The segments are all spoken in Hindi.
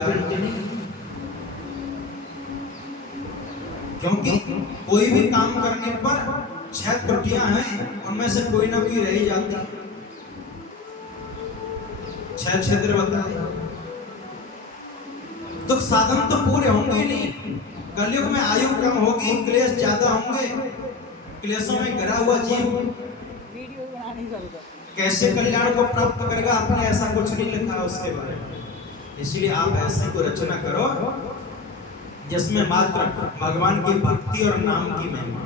गारंटी नहीं, क्योंकि कोई भी काम करने पर 6 त्रुटियां हैं, उनमें से कोई ना कोई रह ही जाती। 6 क्षेत्र बताए तो साधन तो पूरे होंगे नहीं। कलयुग में आयु कम होगी, क्लेश ज्यादा होंगे। क्लेशों में घिरा हुआ जीव कैसे कल्याण को प्राप्त करेगा, आपने ऐसा कुछ नहीं लिखा उसके बारे में। इसलिए आप ऐसी कोई रचना करो जिसमें मात्र भगवान की भक्ति और नाम की महिमा,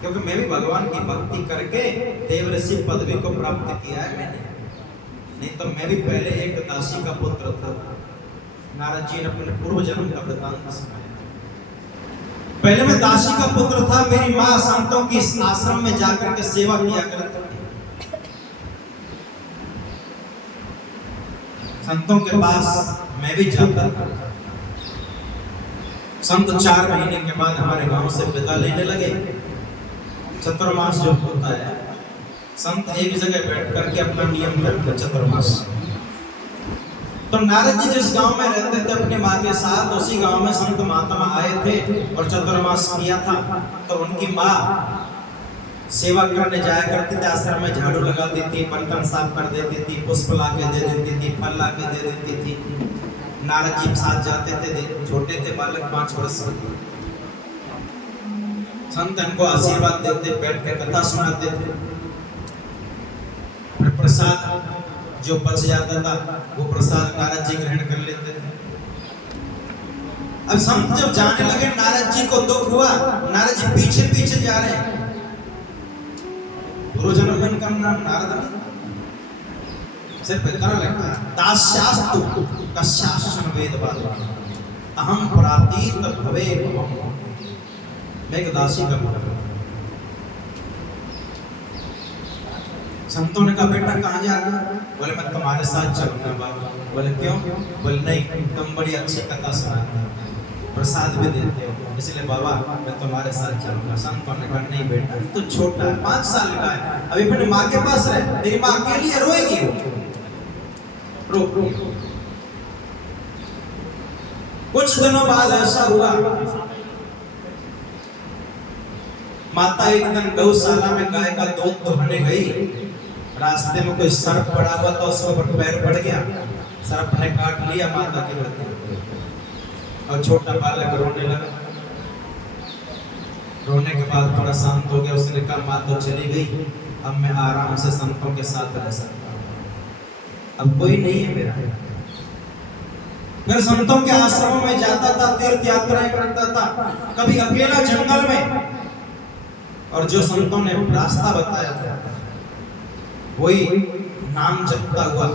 क्योंकि मैं भी भगवान की भक्ति करके देवऋषि पदवी को प्राप्त किया है मैंने। नहीं तो मैं भी पहले एक दासी का पुत्र था। नारद जी ने अपने पूर्व जन्म का वृतांत सुनाया। पहले मैं दासी का पुत्र था। मेरी माँ संतों की इस आश्रम में जाकर के सेवा किया करती थी। संतों के पास मैं भी जाता था। संत 4 महीने के बाद हमारे गांव से विदा लेने लगे। चतुर्मास जो होता है, संत एक जगह बैठ करके अपना नियम करते चतुर्मास। तो नारद जी जिस गांव में रहते थे अपने माँ के साथ, उसी गांव में संत महात्मा आए थे और चतुर्मास किया था। तो उनकी माँ सेवा करने जाया करती थी, आश्रम में झाड़ू लगा देती, बर्तन साफ कर देती थी, पुष्प ला के दे देती थी, फल ला के दे देती थी। नारद जी साथ जाते थे, छोटे थे बालक 5 वर्ष के। संत इनको आशीर्वाद देते, बैठ के कथा सुनाते थे। प्रसाद जो बच जाता था वो प्रसाद नारद जी ग्रहण कर लेते थे। अब संत जब जाने लगे, नारद जी को दुख हुआ। नारद जी पीछे पीछे जा रहे हैं। पूर्व जन्म में इनका नाम नारद नहीं, सिर्फ इतना लिखा है, दास्यास्तु कस्याश्चन वेदवाद अहम प्रातीत भवे भवम्। मैं एक दासी का पुत्र। संतों ने कहा बेटा कहाँ जा रहा है? बोले मैं तुम्हारे साथ चलूंगा बाबा। बोले क्यों? बोले नहीं, तुम बड़ी अच्छी कथा सुनाते हो, प्रसाद भी देते हो, इसलिए बाबा मैं तुम्हारे साथ चलूंगा। संतों ने कहा नहीं बेटा, तो छोटा है, 5 साल का है, अभी अपनी माँ के पास रहे, तेरी माँ अकेली है, रोएगी वो। रोक कुछ दिनों बाद ऐसा हुआ, माता एक दिन गौशाला में गाय का दूध दुहने गई। रास्ते में कोई सर्प पड़ा हुआ था, उसके ऊपर पैर पड़ गया, सर्प ने काट लिया माता की बच्ची, और छोटा बालक रोने लगा। रोने के बाद थोड़ा शांत हो गया। उसने कहा माँ तो चली गई, अब मैं आराम से संतों के साथ रह सकता हूँ, अब कोई नहीं है मेरा। फिर संतों के आश्रमों में जाता था, तीर्थ यात्राएं करता था, कभी अकेला जंगल में। और जो संतों ने रास्ता बताया था वही नाम जपता हुआ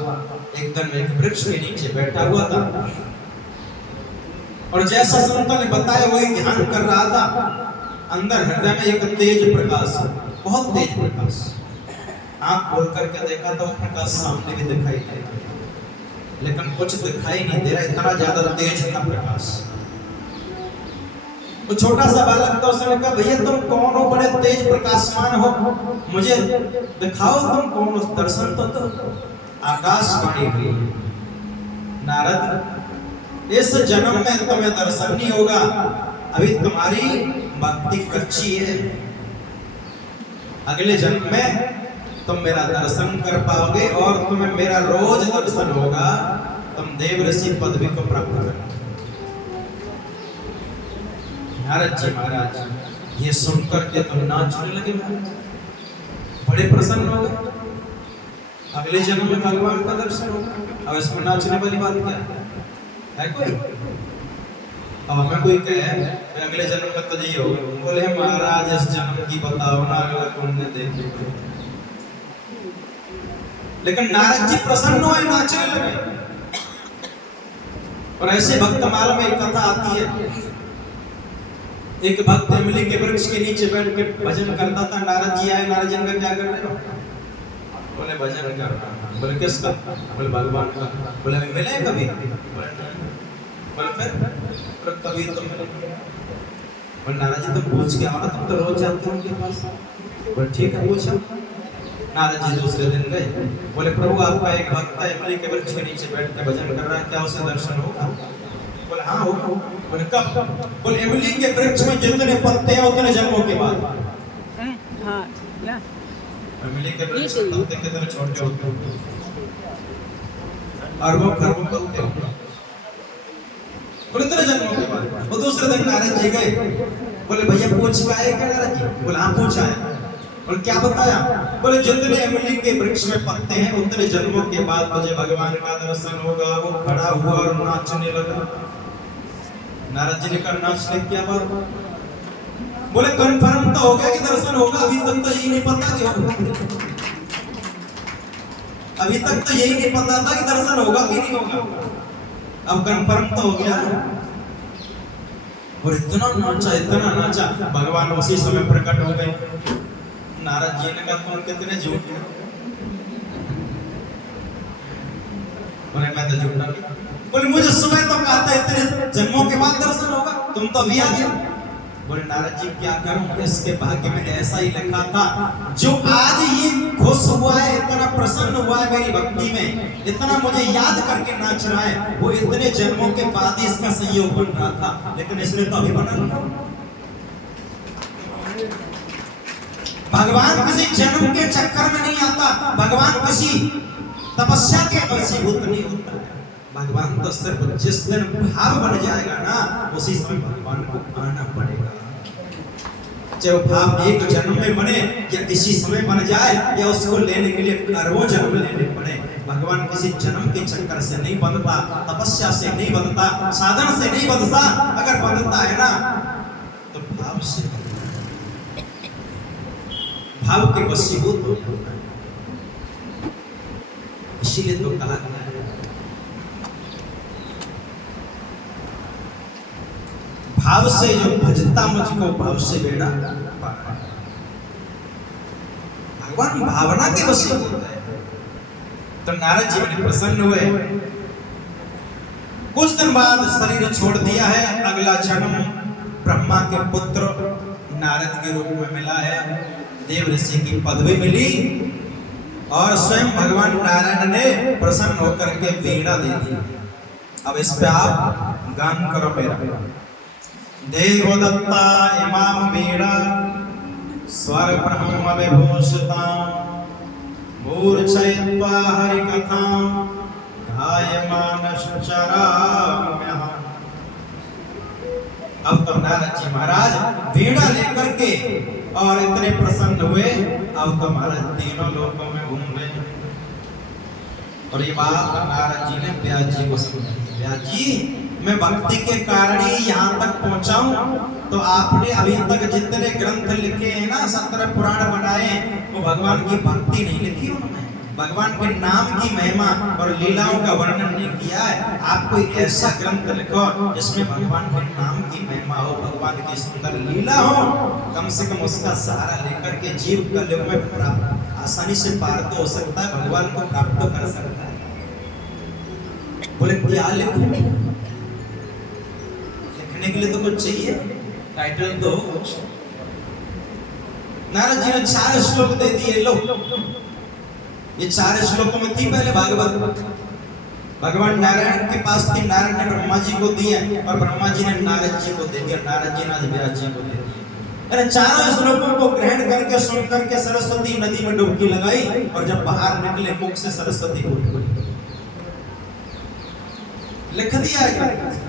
एक दिन एक वृक्ष के नीचे बैठा हुआ था। और जैसा संतों ने बताया वही ध्यान कर रहा था। अंदर हृदय में एक तेज प्रकाश, बहुत तेज प्रकाश। आंख खोल करके देखा तो प्रकाश सामने भी दिखाई दे रहा, लेकिन कुछ दिखाई नहीं दे रहा, इतना ज्यादा तेज था प्रकाश। वो छोटा सा बालक था, उसने कहा भैया तुम कौन हो, बड़े तेज प्रकाशमान हो, मुझे दिखाओ तुम कौन हो, दर्शन तो दो। आकाशवाणी हुई, नारद इस जन्म में तुम्हें दर्शन नहीं होगा, अभी तुम्हारी भक्ति कच्ची है, अगले जन्म में तुम मेरा दर्शन कर पाओगे और तुम्हें मेरा रोज दर्शन होगा, तुम देवऋषि पदवी को प्राप्त करोगे। नारद जी महाराज ये सुनकर के तुम नाचने लगे, बड़े प्रसन्न हो गए। अगले जन्म में भगवान का दर्शन होगा, अब इसमें नाचने वाली बात क्या है? कोई अब हमें कोई कहे अगले जन्म में तो नहीं होगा, बोले महाराज इस जन्म की बताओ ना, अगला कौन ने देखे। लेकिन नारद जी प्रसन्न हुए, नाचने लगे। और ऐसे भक्तमाल में एक कथा आती है, एक भक्त इमली के वृक्ष के नीचे बैठ के भजन करता था। नारद जी आए, नारद जी ने क्या कर रहे हो? बोले भजन कर रहा हूं। बोले किसका? बोले भगवान का। बोले मिले कभी? बोले फिर कभी तो मिले। बोले नारद जी तुम पूछ के आओ ना, तुम तो रोज जाते हो उनके पास। बोले ठीक है पूछो। नारद जी दूसरे दिन गए, बोले प्रभु आपका एक भक्त है इमली के वृक्ष के नीचे बैठ के भजन कर रहा है, क्या उसे दर्शन होगा? बोले हाँ होगा। बोले कब? बोले इमली के वृक्ष में जितने पत्ते हैं उतने जन्मों के बाद। हाँ इमली के वृक्ष के पत्ते कितने छोटे होते हैं, अरबों खरबों पत्ते होते हैं, बोले इतने जन्मों के बाद। वो दूसरे दिन नारद जी गए, बोले भैया पूछ का है क्या नारद जी? बोले हाँ पूछा है। बोले क्या बताया? बोले जितने इमली के वृक्ष में पत्ते हैं उतने जन्मों के बाद तुझे भगवान का दर्शन होगा। वो खड़ा हुआ और नाचने लगा। नारद जी ने कहा नाचने क्या बात? बोले कंफर्म तो हो गया कि दर्शन होगा, अभी तक तो यही नहीं पता कि होगा, अभी तक तो यही नहीं पता था कि दर्शन होगा कि नहीं होगा, अब कंफर्म तो हो गया। और इतना नाचा भगवान उसी समय प्रकट हो गए। नारद जी ने कहा तुम कितने झूठे हो? बोले मैं तो झूठा नहीं। बोले मुझे सुबह तो कहा था इतने जन्मों के बाद दर्शन होगा, तुम तो अभी आ गए। बोले नारद जी क्या करूं, इसके भाग्य में ऐसा ही लिखा था। जो आज ये खुश हुआ है, इतना प्रसन्न हुआ है मेरी भक्ति में, इतना मुझे याद करके नाच रहा है, वो इतने जन्मों के बाद ही इसका संयोग बन रहा था, लेकिन इसने तो अभी बना लिया। भगवान किसी जन्म के चक्कर में नहीं आता, भगवान किसी तपस्या के वशीभूत नहीं होता है। भगवान तो सिर्फ जिस दिन भाव बन जाएगा ना, उसी समय भगवान को आना पड़ेगा। चाहे वो भाव एक जन्म में बने या किसी समय बन जाए, या उसको लेने के लिए अरबों जन्म लेने पड़े, भगवान किसी जन्म के चक्कर से नहीं बनता, तपस्या से नहीं बनता, साधन से नहीं बनता। अगर बनता है ना तो भाव से, भाव के वशीभूत हो जाता है। इसीलिए तो कहा गया है भाव से जो भजता मुझको भाव से बेड़ा पार। भगवान भावना के वशीभूत है। तो नारद जी बड़े प्रसन्न हुए। कुछ दिन बाद शरीर छोड़ दिया है, अगला जन्म ब्रह्मा के पुत्र नारद के रूप में मिला है। देव ऋषि की पदवी मिली और स्वयं भगवान नारायण ने प्रसन्न होकर के वीणा दे दी। अब इस पे आप गान करो मेरा। देवदत्ता इमाम वीणा स्वर ब्रह्म विभूषिता मूर्छयित्वा हरि कथा गायमानश्चराम्यः। अब तो नारद जी महाराज वीणा लेकर के और इतने प्रसन्न हुए, अब तो महाराज तीनों लोकों में घूम गए। और ये बात नारद जी ने व्यास जी को समझाई। व्यास जी मैं भक्ति के कारण ही यहाँ तक पहुँचा हूँ, तो आपने अभी तक जितने ग्रंथ लिखे हैं ना, 17 पुराण बनाए, वो भगवान की भक्ति नहीं लिखी उन्होंने, भगवान के नाम की महिमा और लीलाओं का वर्णन नहीं किया है। आप कोई ऐसा ग्रंथ लिखो जिसमें भगवान के नाम की महिमा हो, भगवान की सुंदर लीला हो, कम से कम उसका सहारा लेकर के जीव कलयुग में प्राप्त आसानी से पार तो हो सकता है, भगवान को प्राप्त कर सकता है। बोले क्या लिखूं? लिखने के लिए तो कुछ चाहिए, टाइटल तो कुछ। नारद जी ने 4 श्लोक दे दिए। लो ये 4 श्लोकों में थी पहले भागवत। भगवान नारायण के पास थी, नारायण ने ब्रह्मा जी को दिया और ब्रह्मा जी ने नारद जी को दे दिया, नारद जी ने व्यास जी को दे दिया। इन 4 श्लोकों को ग्रहण करके सुन करके सरस्वती नदी में डुबकी लगाई और जब बाहर निकले मुख से सरस्वती बोली, लिख दिया है।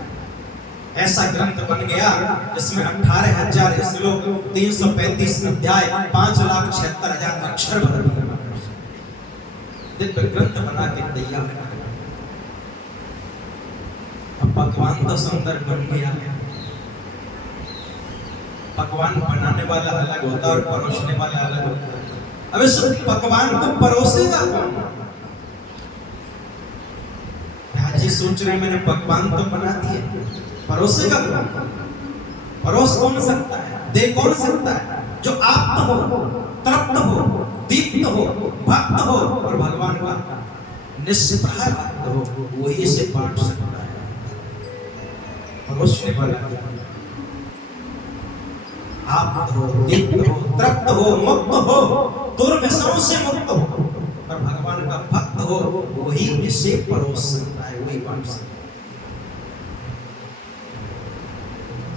ऐसा ग्रंथ बन गया जिसमें 18,000 श्लोक, 335 अध्याय, 5,76,000 अक्षर भर दिए। दिव्य ग्रंथ बना के तैयार है। अब पकवान तो सुंदर बन गया है। पकवान बनाने वाला अलग होता है और परोसने वाला अलग होता है। अब इस पकवान को परोसेगा कौन? जी सोच रहे मैंने पकवान तो बना दिए, परोसेगा कौन? परोस कौन सकता है, दे कौन सकता है? जो आप्त हो, तृप्त हो, दीप्त हो, भक्त हो और भगवान का निष्प्रह भक्त हो, वही इसे बांट सकता है। परोसने वाला आप्त हो, दीप्त हो, तृप्त हो, मुक्त हो, दुर्व्यसनों से मुक्त हो, पर भगवान का भक्त हो वही इसे परोस सकता है, वही बांट सकता है।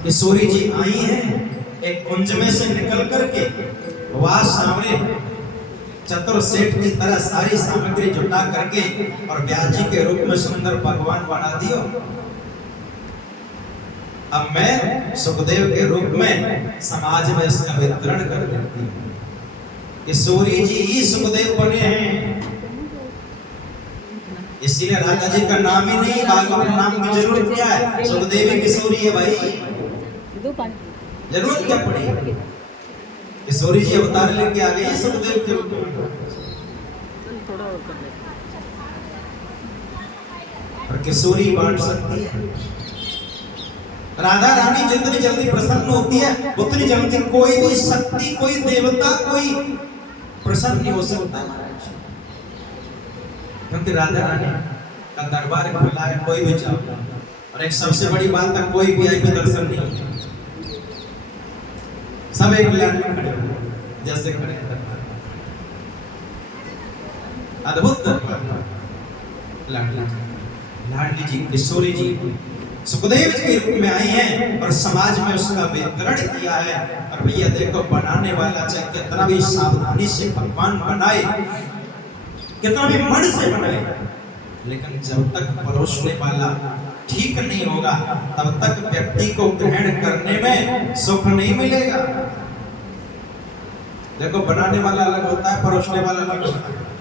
किशोरी जी आई हैं एक कुंज में से निकल करके, वहां सामने चतुर सेठ की तरह सारी सामग्री जुटा करके और व्यास जी के रूप में सुंदर भगवान बना दियो। अब मैं सुखदेव के रूप में समाज में इसका वितरण कर देती हूँ। किशोरी जी ही सुखदेव बने हैं, इसीलिए राधा जी का नाम ही नहीं, भागवत नाम की जरूरत क्या है? सुखदेवी किशोरी है भाई, जरूरत क्या पड़ी? किशोरी जी अवतार लेके आ गए सुखदेव के रूप में। और किशोरी बांट सकती है। राधा रानी जितनी जल्दी प्रसन्न होती है उतनी जल्दी कोई भी शक्ति, कोई देवता, कोई प्रसन्न नहीं हो सकता, क्योंकि राधा रानी का दरबार खुला है, कोई भी जाओ। और एक सबसे बड़ी बात है, कोई वीआईपी दर्शन नहीं, सब एक लाइन में खड़े हो जैसे खड़े हैं। अद्भुत दरबार। लाडली जी किशोरी जी सुखदेव के रूप में आई हैं और समाज में उसका वितरण किया है। और भैया देखो, बनाने वाला चाहे कितना भी सावधानी से भगवान बनाए, कितना भी मन से बनाए, लेकिन जब तक परोसने वाला ठीक नहीं होगा तब तक व्यक्ति को ग्रहण करने में सुख नहीं मिलेगा। देखो, बनाने वाला अलग होता है, परोसने वाला अलग होता है।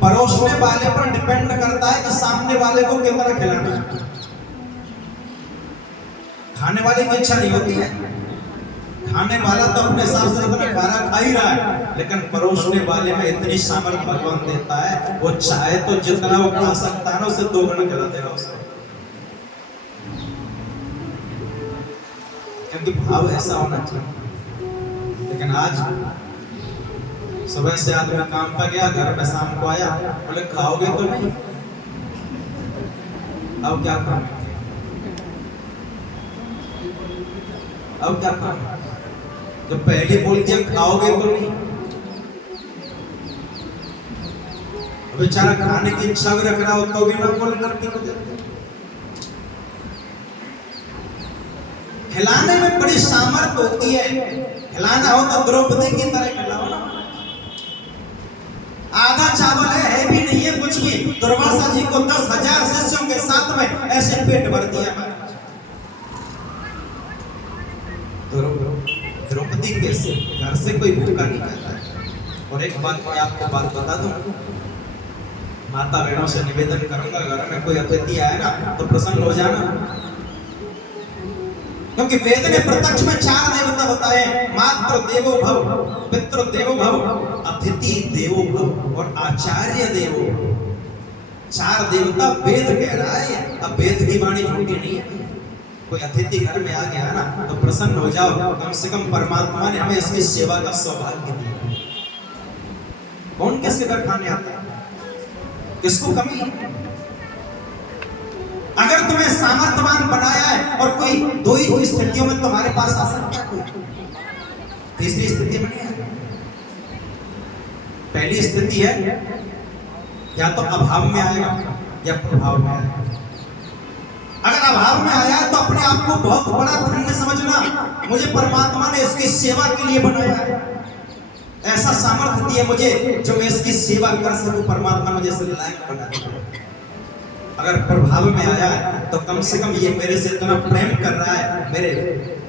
परोसने वाले पर डिपेंड करता है कि सामने वाले को कितना खिलाना है। खाने वाले की इच्छा नहीं होती है, खाने वाला तो अपने हिसाब से अपना खाना खा ही रहा है, लेकिन परोसने वाले में इतनी सामर्थ्य भगवान देता है, वो चाहे तो जितना वो खा सकता है ना उससे 2 गुना खिला देगा उसको, क्योंकि भाव ऐसा होना चाहिए। लेकिन आज सुबह से आदमी काम पर गया, घर में शाम को आया, बोले खाओगे तो नहीं, अब क्या काम, अब क्या काम? जब पहले बोल दिया खाओगे तो नहीं, बेचारा खाने की इच्छा भी रख रहा हो तो भी ना बोल करके। खिलाने में बड़ी सामर्थ्य होती है। खिलाना हो तो द्रौपदी की तरह खिलाओ ना। आधा चावल है भी नहीं है कुछ भी, दुर्वासा जी को 10,000 शिष्यों के साथ में ऐसे पेट भर दिया। द्रौपदी के घर से कोई भूखा नहीं जाता है। और एक बात मैं आपको बात बता दूं, माता बहनों से निवेदन करूंगा, घर में कोई अतिथि आए ना तो प्रसन्न हो जाना, क्योंकि वेद में प्रत्यक्ष में 4 देवता बताए, मातृ देवो भव, पितृ देवो भव, अतिथि देवो भव और आचार्य देवो। 4 देवता वेद कह रहा है। अब वेद की वाणी झूठी नहीं है। कोई अतिथि घर में आ गया ना तो प्रसन्न हो जाओ, कम से कम परमात्मा ने हमें इसकी सेवा का सौभाग्य दिया। कौन किसके घर खाने आता है? किसको कमी है? अगर तुम्हें सामर्थ्यवान बनाया है और कोई 2 ही स्थितियों में तुम्हारे पास आ सकता है, तीसरी स्थिति में नहीं है। पहली स्थिति है या तो अभाव में आएगा या प्रभाव में आएगा। अगर अभाव में आया तो अपने आप को बहुत बड़ा धन्य समझना, मुझे परमात्मा ने इसकी सेवा के लिए बनाया है, ऐसा सामर्थ्य दिया मुझे जो मैं इसकी सेवा कर सकूं, परमात्मा मुझे इस लायक बना दिया। अगर प्रभाव में आया है तो कम से कम ये मेरे से इतना प्रेम कर रहा है, मेरे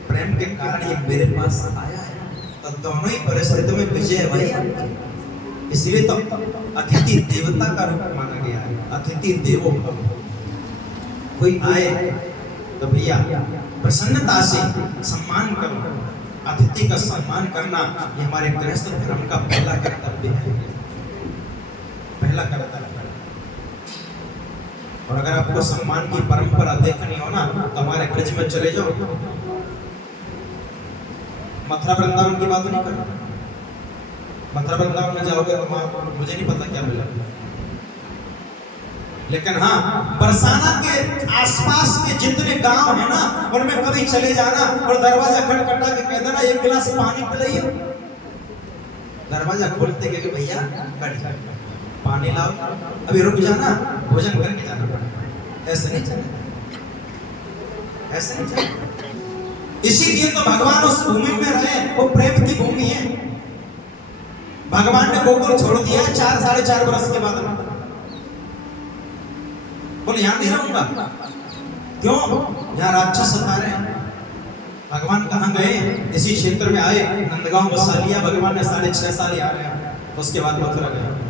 प्रेम के कारण ये मेरे पास आया है, तो दोनों ही परिस्थितियों में विजय है भाई। इसलिए तो अतिथि देवता का रूप माना गया है, अतिथि देवो भव। कोई आए तो भैया प्रसन्नता से सम्मान करो। अतिथि का सम्मान करना ये हमारे गृहस्थ धर्म का पहला कर्तव्य है, पहला कर्तव्य। और अगर आपको सम्मान की परंपरा देखनी हो ना तो हमारे ब्रज में चले जाओ। मथुरा वृंदावन की बात नहीं कर रहा, मथुरा वृंदावन में जाओगे तो वहां मुझे नहीं पता क्या मिला। लेकिन हाँ, बरसाना के आसपास के जितने गांव है ना, उनमें कभी चले जाना और दरवाजा खटखटा के कह देना एक गिलास पानी पिलाइए। दरवाजा खोलते कि भैया पानी लाओ, अभी रुक जाना, भोजन करके जाना पड़ेगा। ऐसे नहीं चलेगा, ऐसे नहीं चलेगा। इसीलिए तो भगवान उस भूमि में रहे, वो प्रेम की भूमि है। भगवान ने गोकुल छोड़ दिया 4-4.5 वर्ष के बाद। बोले यहां नहीं रहूंगा, क्यों? यहां राक्षस सता रहे हैं। भगवान कहां गए? इसी क्षेत्र में आए, नंदगांव बसा लिया भगवान ने, 6.5 साल यहाँ रहे। उसके बाद मथुरा गए।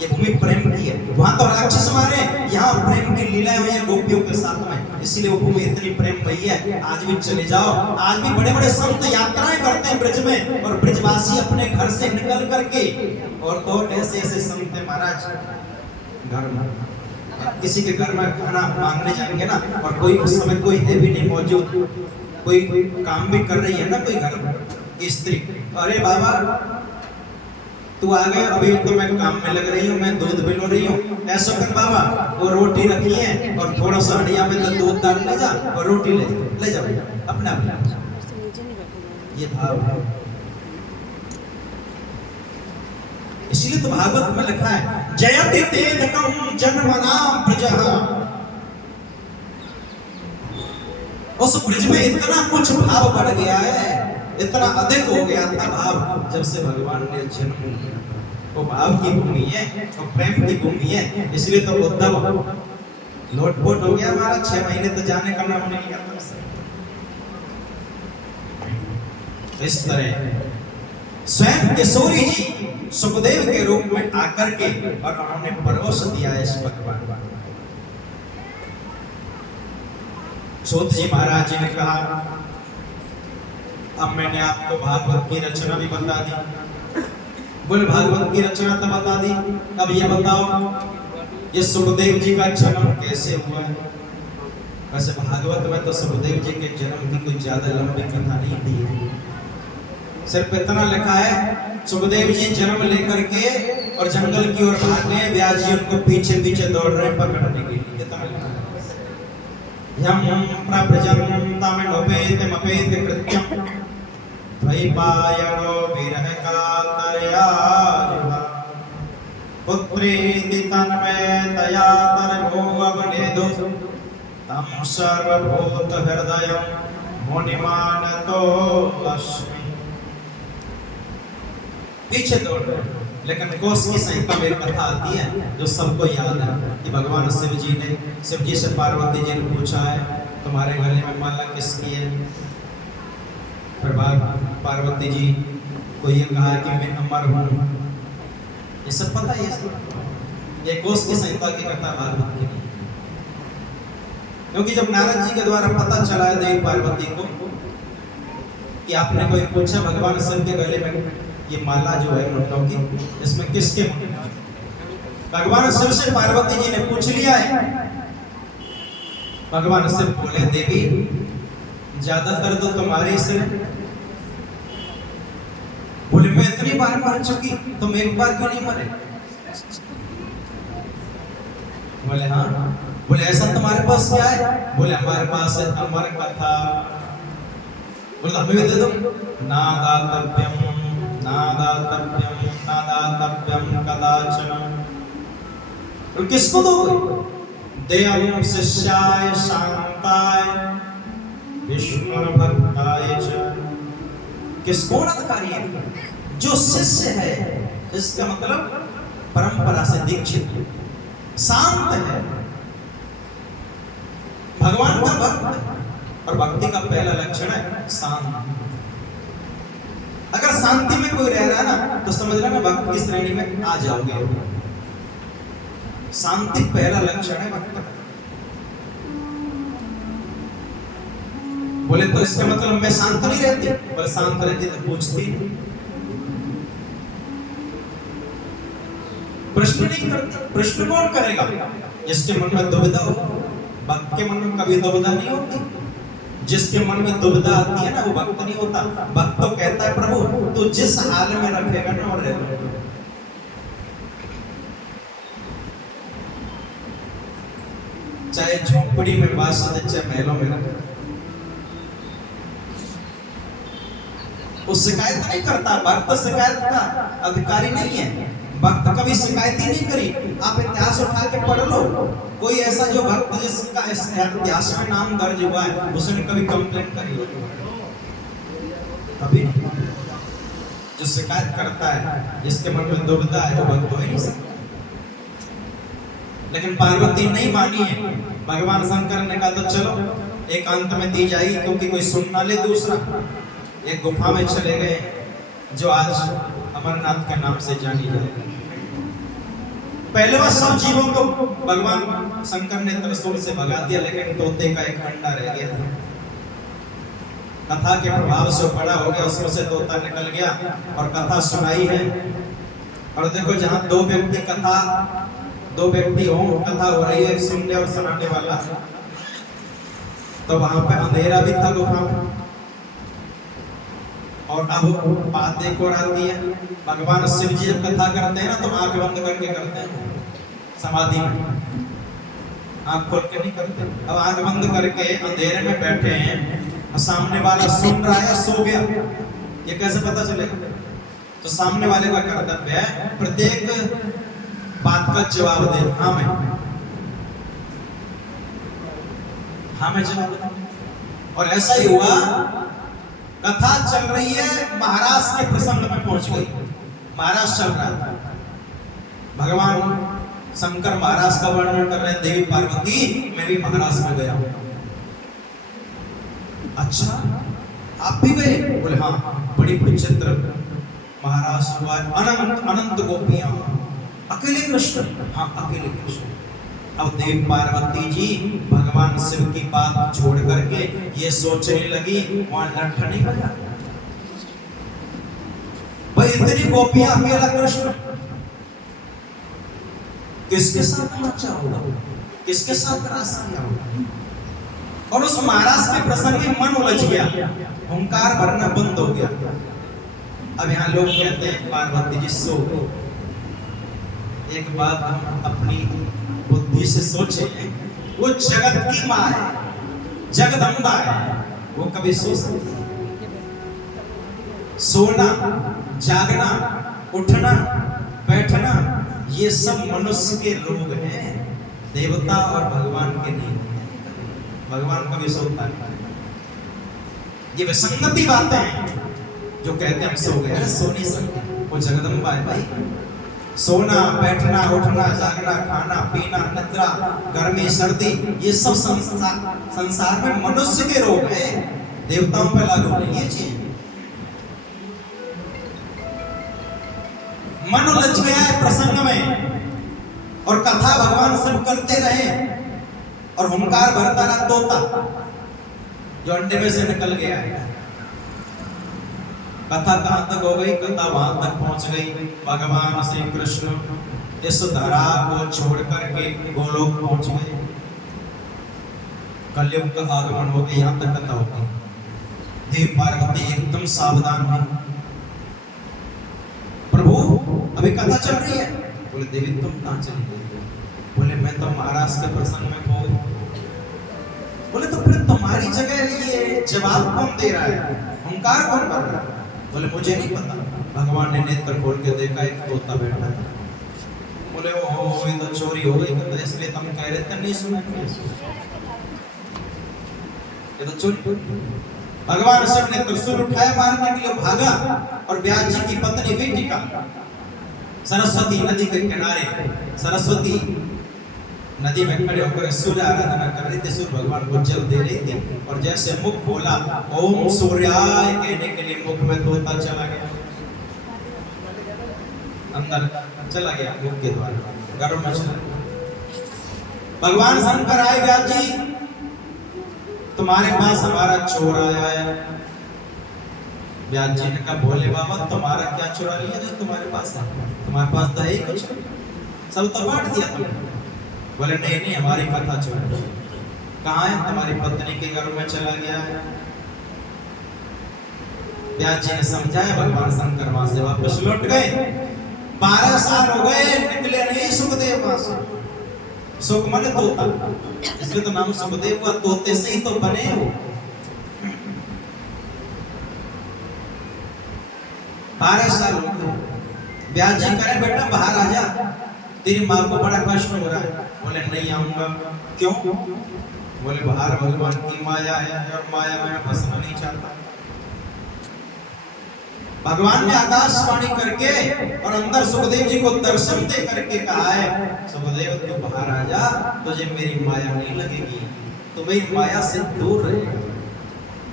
ये भूमि प्रेम की है, वहां तो राक्षस मारे, यहाँ प्रेम की लीलाएं हुई है गोपियों के साथ में, इसलिए वो भूमि इतनी प्रेम भई है। आज भी चले जाओ, आज भी बड़े बड़े संत यात्राएं करते हैं ब्रज में, और ब्रजवासी अपने घर से निकल करके, और तो ऐसे ऐसे संत है महाराज, घर में किसी के घर में खाना मांगने जाएंगे ना, और कोई उस समय कोई है भी नहीं मौजूद, कोई काम भी कर रही है ना कोई घर की स्त्री, अरे बाबा तू आ गया, अभी तो मैं काम में लग रही हूँ, मैं दूध बिलो रही हूँ, ऐसा कर बाबा, वो रोटी रखी है और थोड़ा सा हड़िया में तो दूध डाल ले जा और रोटी ले जा अपना अपना। ये भाव है। इसलिए तो भागवत में लिखा है जयति तेनकम जन्मनाम ब्रजः। उस ब्रज में इतना कुछ भाव बढ़ गया है, इतना अधिक हो गया था भाव, जब से भगवान ने जन्म लिया। वो भाव की भूमि है और प्रेम की भूमि है। इसलिए तो उद्धव लोटपोट हो गया हमारा, 6 महीने तो जाने का नाम नहीं लिया। इस तरह स्वयं किशोरी जी सुखदेव के रूप में आकर के और उन्होंने परोस दिया इस भगवान। सूत जी महाराज जी ने कहा अब मैंने आपको भागवत की रचना भी बता दी। बोले भागवत की रचना तो बता दी, अब ये बताओ ये सुखदेव जी का जन्म कैसे हुआ है? वैसे भागवत में तो सुखदेव जी के जन्म की कोई ज्यादा लंबी कथा नहीं दी है, सिर्फ इतना लिखा है सुखदेव जी जन्म लेकर के और जंगल की ओर भाग गए, व्यास जी उनको पीछे पीछे दौड़ रहे पकड़ने के लिए, इतना लिखा है। यम प्रव्रजन्तमेनोपेत मपेत कृत्यं द्वैपायनो विरह कातरयाजुः पुत्रेति तन्मयतया तर्भो अवनेदु तं सर्वभूत हृदयं मुनिमानतो अस्मि। पीछे दौड़ रहे, लेकिन कोश की संहिता में कथा आती है जो सबको याद है कि भगवान शिव जी से पार्वती जी ने पूछा है तुम्हारे गले में माला किसकी है? फिर पार्वती जी को ये कहा कि मैं अमर हूँ। ये सब पता है, ये कोश की संहिता की कथा भागवत की नहीं, क्योंकि जब नारद जी के द्वारा पता चला है देवी पार्वती को कि आपने कोई पूछा भगवान शिव के गले में ये माला जो है मुंडों की, इसमें किसके? भगवान शिव से पार्वती जी ने पूछ लिया है। भगवान शिव बोले देवी ज्यादातर तो तुम्हारे से, बोले मैं इतनी बार मर चुकी, तुम एक बार क्यों नहीं मरे? बोले हाँ। बोले ऐसा तुम्हारे पास क्या है? बोले हमारे पास है अमर कथा। बोले हमें भी दे दो। नादातव्यम नादातव्यम नादातव्यम कदाचन। तो किसको दोगे? देयं शिष्याय शांताय विष्णु भक्ताय च। किसको अधिकारी है? जो शिष्य है, इसका मतलब परंपरा से दीक्षित, शांत है, भगवान का भक्त। और भक्ति का पहला लक्षण है शांत। अगर शांति में कोई रह रहा है ना तो समझ लेना भक्त की श्रेणी में आ जाओगे। शांति पहला लक्षण है भक्त का। बोले तो इसका मतलब मैं शांत नहीं रहती? बोले शांत रहती तो पूछती, प्रश्न नहीं करती। प्रश्न कौन करेगा? जिसके मन में दुविधा हो। भक्त के मन में कभी दुविधा नहीं होती। जिसके मन में दुविधा आती है ना वो भक्त नहीं होता। भक्त तो कहता है प्रभु तू जिस हाल में रखेगा ना और रहना। चाहे झोपड़ी में वास दे, चाहे महलों में रहे, वो शिकायत नहीं करता। भक्त शिकायत का अधिकारी नहीं है। भक्त कभी शिकायत ही नहीं करी। आप इतिहास उठा के पढ़ लो, कोई ऐसा जो भक्त जिसका इतिहास में नाम दर्ज हुआ है उसने कभी कंप्लेंट करी हो? कभी नहीं। जो शिकायत करता है, जिसके मन में दुविधा है, वो भक्त हो ही नहीं सकता। लेकिन पार्वती नहीं मानी है। भगवान शंकर ने कहा तो चलो एकांत में दी जाएगी, क्योंकि कोई सुन ना ले। दूसरा एक गुफा में चले गए जो आज अमरनाथ के नाम से जानी जाती है। पहले वह सब जीवों को भगवान शंकर ने त्रिशूल से भगा दिया, लेकिन तोते का एक अंडा रह गया था। कथा के प्रभाव से बड़ा हो गया, उसमें से तोता निकल गया और कथा सुनाई है। और देखो, जहां दो व्यक्ति हो, कथा हो रही है, सुनने और सुनाने वाला, तो वहां पे अंधेरा भी था गुफा में। और अब बात एक और आती है, भगवान शिव जी जब कथा करते हैं ना तो आंख बंद करके करते हैं, समाधि में आंख खोल के नहीं करते। अब आंख बंद करके अंधेरे में बैठे हैं, सामने वाला सुन रहा है, सो गया, ये कैसे पता चलेगा? तो सामने वाले का कर्तव्य है प्रत्येक बात का जवाब दे, हाँ मैं जवाब दूं। और ऐसा ही हुआ, कथा चल रही है, महाराज के प्रसंग में पहुंच गई। महाराज चल रहा था, भगवान शंकर महाराज का वर्णन कर रहे हैं, देवी पार्वती मैं भी महाराज में गया हूं। अच्छा, आप भी गए? बोले हाँ, बड़ी विचित्र महाराज हुआ, अनंत गोपियां, अकेले कृष्ण? हाँ, अकेले कृष्ण। अब देवी पार्वती जी भगवान शिव की बात छोड़ करके ये सोचने लगी, वहां लट्ठा नहीं बजा भाई, इतनी गोपियां, अकेला कृष्ण, किसके साथ नाचा होगा, किसके साथ रास किया होगा? और उस महाराज के प्रसंग में मन उलझ गया, हुंकार भरना बंद हो गया। अब यहाँ लोग कहते हैं पार्वती जी सो। एक बात हम अपनी बुद्धि से सोचे, वो जगत की माँ है, जगदम्बा है, वो कभी सो सकती है? सोना, जागना, उठना, बैठना, ये सब मनुष्य के रोग हैं, देवता और भगवान के नहीं। भगवान कभी सोता नहीं। ये विसंगति बातें हैं जो कहते हैं हम सो गए, सो नहीं सकते। वो जगदम्बा है भाई। सोना, बैठना, उठना, जागना, खाना, पीना, निद्रा, गर्मी, सर्दी, ये सब संसार में मनुष्य के रोग हैं, देवताओं पे लागू नहीं ये चीज। मन उलझ गया है प्रसंग में, और कथा भगवान सब करते रहे, और हुंकार भरता रहा तोता जो अंडे में से निकल गया है। कथा कहां तक हो गई? कथा वहां तक पहुंच गई, भगवान श्री कृष्ण इस धरा को छोड़ करके गोलोक पहुंच गए। कलयुग का आगमन हो गया, यहां तक कथा हो गई। देवी पार्वती एकदम सावधान हुई, प्रभु अभी कथा चल रही है। बोले देवी तुम कहां चली गई? बोले मैं तो महाराज के प्रसंग में खो गई। बोले तो फिर तुम्हारी जगह ये जवाब कौन दे रहा है, हुंकार कौन कर रहा है? बोले मुझे नहीं पता। भगवान ने नेत्र खोल के देखा, एक तोता बैठा है। बोले वो ये तो चोरी हो गई, तो इसलिए तुम कह रहे थे नहीं सुना, ये तो चोरी। भगवान शिव ने त्रिशूल उठाया, मारने के लिए भागा, और व्यास जी की पत्नी वेटिका सरस्वती नदी के किनारे, सरस्वती नदी में खड़े होकर सूर्य आराधना कर रही थी। सूर्य भगवान को जल दे रही थी, और जैसे मुख खोला, ओम सूर्याय कहने के लिए मुख में तोता चला गया, अंदर चला गया मुख के द्वारा, गर्भ में चला गया। भगवान शंकर आए, व्यास जी तुम्हारे पास हमारा चोर आया है। व्यास जी ने कहा भोले बाबा तुम्हारा क्या चुरा लिया जो तुम्हारे पास है? तुम्हारे पास तो है ही कुछ, सब तो बांट दिया तुमने। बोले नहीं, हमारी कथा चुरा। कहाँ है? तुम्हारी पत्नी के घर में चला गया है। व्यास जी ने समझाया, भगवान शंकर वहां से वापस लौट गए। 12 साल हो गए, निकले नहीं सुखदेव वहां से। सुख माने तोता, इसलिए तो नाम सुखदेव हुआ, तोते से ही तो बने हो। 12 साल हो गए, व्यास जी कहे बेटा बाहर आ जा, तेरी माँ को बड़ा कष्ट हो रहा है। बोले नहीं आऊंगा। क्यों? बोले बाहर भगवान की माया है और माया में फंसना नहीं चाहता। भगवान ने आकाशवाणी करके और अंदर सुखदेव जी को दर्शन दे करके कहा है, सुखदेव तू बाहर आ जा, तुझे मेरी माया नहीं लगेगी, तू मेरी माया से दूर रहेगा,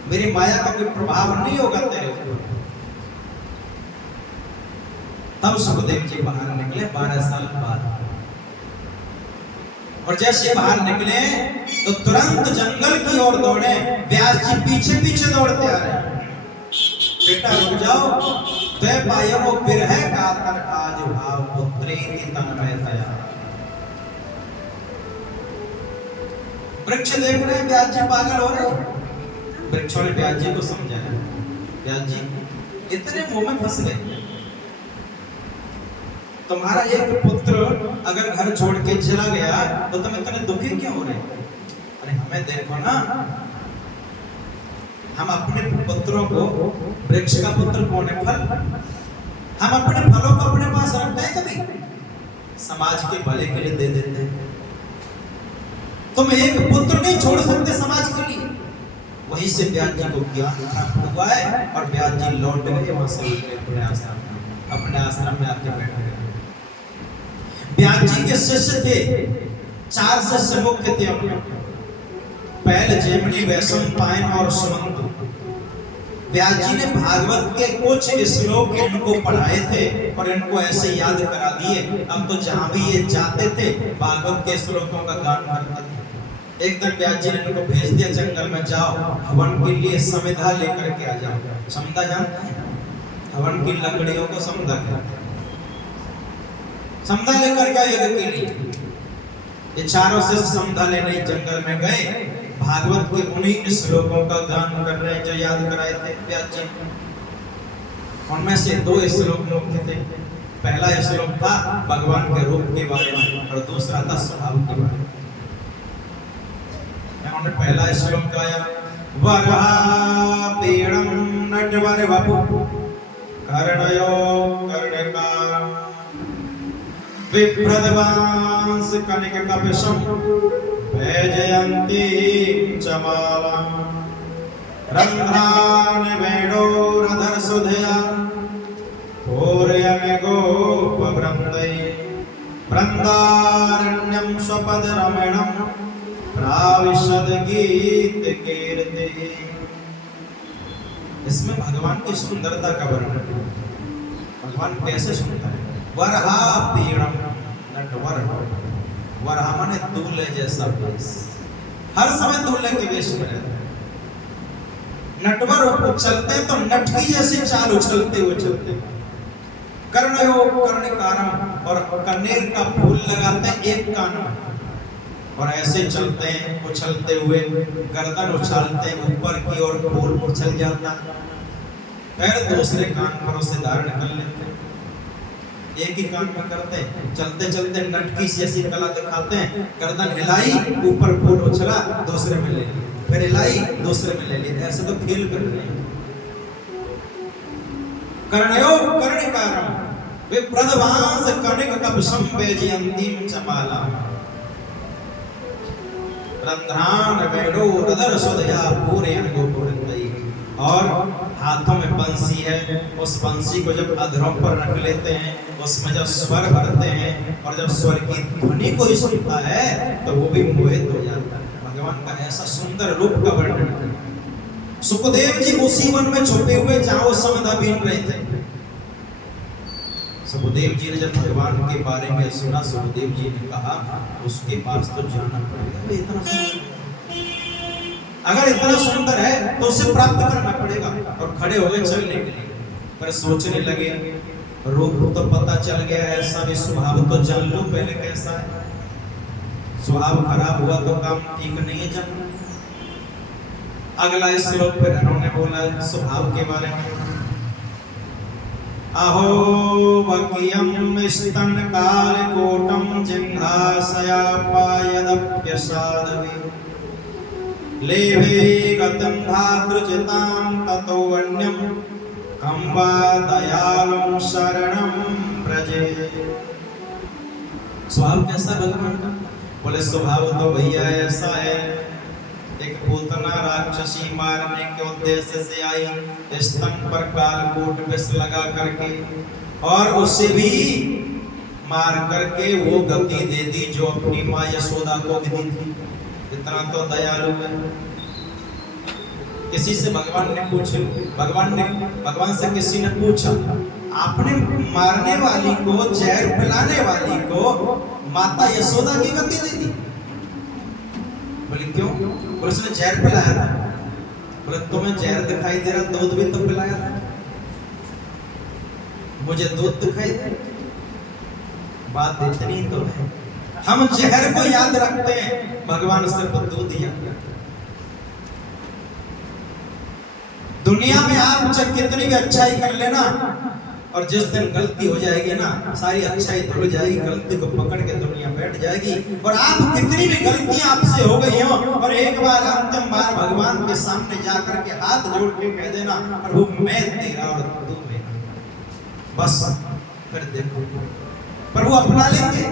मेरी माया का कोई प्रभाव नहीं होगा तेरे ऊपर। तब सुखदेव जी बाहर निकले 12 साल बाद, और जैसे बाहर निकले तो तुरंत जंगल की ओर दौड़े। व्यास जी पीछे पीछे दौड़ते आ रहे हैं। बेटा रुक जाओ, ते पायो वो बिरह कातर आज भाव पुत्री की तन में थया। वृक्ष देख रहे हैं, व्यास जी पागल हो रहे हैं। वृक्षों ने व्यास जी को समझाया, व्यास जी इतने मुंह में फंस गए, तुम्हारा एक पुत्र अगर घर छोड़ के चला गया तो तुम इतने दुखी क्यों हो रहे? अरे हमें देखो ना, हम अपने पुत्रों को, वृक्ष का पुत्र कौन है? फल। हम अपने फलों को अपने पास रखते हैं कभी? समाज के भले के लिए दे देते हैं। तुम एक पुत्र नहीं छोड़ सकते समाज के लिए। वहीं से व्यास जी को ज्ञान प्राप्त हुआ है और व्यास जी लौट गए वहां से अपने आश्रम में आके बैठ गए। व्यास जी के शिष्य थे, 4 शिष्य मुख्य थे अपने, पहल, जैमिनी, वैशम, पायन और सुमंत। व्यास जी ने भागवत के कुछ श्लोक इनको पढ़ाए थे और इनको ऐसे याद करा दिए। अब तो जहां भी ये जाते थे भागवत के श्लोकों का गान करते थे। एक दिन व्यास जी ने इनको भेज दिया जंगल में, जाओ हवन के लिए समिधा लेकर के आ जाओ। समिधा जानते हैं? हवन की लकड़ियों को समिधा कहते हैं। समिधा लेकर के यज्ञ के लिए ये चारों से समिधा लेने जंगल में गए। भागवत के उन्हीं श्लोकों का गान कर रहे हैं जो याद कराए थे व्यास जी। उनमें से 2 श्लोक मुख्य थे। पहला श्लोक था भगवान के रूप के बारे में और दूसरा था स्वभाव के बारे में। उन्होंने पहला श्लोक गाया, वरापीणं नटवर वपु कर्णयो कर्णिका विभ्रदवांस कनिक कपिशं वैजयन्ती चमालां रंध्रान वेणोरधर सुधया पूरयन गोपवृन्दै वृन्दारण्यं स्वपद रमणं प्राविशद गीत कीर्ति। इसमें भगवान की सुंदरता का वर्णन, भगवान कैसे सुंदर है। वरहा पीड़म नटवर, वरहा माने दूल्हे जैसा वेश, हर समय दूल्हे के वेश में रहते हैं। नटवर चलते तो नटकी जैसी चाल उछलते हुए चलते। कर्णयो कर्णिकारम, और कनेर का फूल लगाते एक कान में और ऐसे चलते हैं उछलते हुए, गर्दन उछालते हैं ऊपर की ओर, फूल उछल जाता है। पैर दूसरे कान पर उसे धारण कर लेते हैं, एक ही कान में करते हैं। चलते चलते नटकी जैसी कला दिखाते हैं, गर्दन हिलाई, ऊपर फूल उछला, दूसरे में ले लिया, फिर हिलाई, दूसरे में ले लिया। ऐसे तो खेल कर रहे हैं। कर्णयो कर्णिकारम विप्रदवांस कनिक कपिशं वैजयन्तीं चमालां रंध्रान वेणोरधर सुधया पूरयन गोपवृन्दै। और हाथों में बंसी है, उस बंसी को जब अधरों पर रख लेते हैं, उसमें जब स्वर भरते हैं और जब स्वर की ध्वनि को ही सुनता है तो वो भी मोहित हो जाता है। भगवान का ऐसा सुंदर रूप का वर्णन। सुखदेव जी उसी वन में छुपे हुए जहां वो समिधा बीन रहे थे। सुखदेव जी ने जब भगवान के बारे में सुना, सुखदेव जी ने कहा उसके पास तो जाना पड़ेगा। इतना सुंदर, अगर इतना सुंदर है तो उसे प्राप्त करना पड़ेगा। और खड़े हो गए चलने के लिए, पर सोचने लगे रूप तो पता चल गया है, ऐसा भी स्वभाव तो जान लो पहले कैसा है। स्वभाव खराब हुआ तो काम ठीक नहीं है जानना। अगला इस श्लोक पर उन्होंने बोला स्वभाव के बारे में, अहो वक्यं स्तनकालकोटं जिह्वाशयापायदप्यसादवे लेभे गतं धातृचितां ततो वन्यं कं वा दयालुं शरणं व्रजे। स्वभाव कैसा भगवान का? बोले स्वभाव तो भैया ऐसा है, एक पूतना राक्षसी मारने के उद्देश्य से आई, स्तन पर कालकूट विष लगा करके और उसे भी मार करके वो गति दे दी जो अपनी माँ यशोदा को भी दी थी। इतना तो दयालु है। किसी से भगवान ने पूछा, भगवान से किसी ने पूछा, आपने मारने वाली को, जहर पिलाने वाली को माता यशोदा की गति दे दी? बोले क्यों? बोले उसने जहर पिलाया था। बोले तुम्हें जहर दिखाई दे रहा, दूध भी तो पिलाया था। मुझे दूध दिखाई दे। बात इतनी तो है, हम जहर को याद रखते हैं, भगवान सिर्फ दूध याद रखते हैं। दुनिया में आप चाहे कितनी भी अच्छाई कर लेना, और जिस दिन गलती हो जाएगी ना, सारी अच्छाई धुल जाएगी, गलती को पकड़ के दुनिया बैठ जाएगी। और आप कितनी भी गलतियां आपसे हो गई हो, और एक बार अंतिम बार भगवान के सामने जाकर के हाथ जोड़ के कह देना, प्रभु मैं तेरा और तू मेरा, बस फिर देखो प्रभु अपना लेंगे,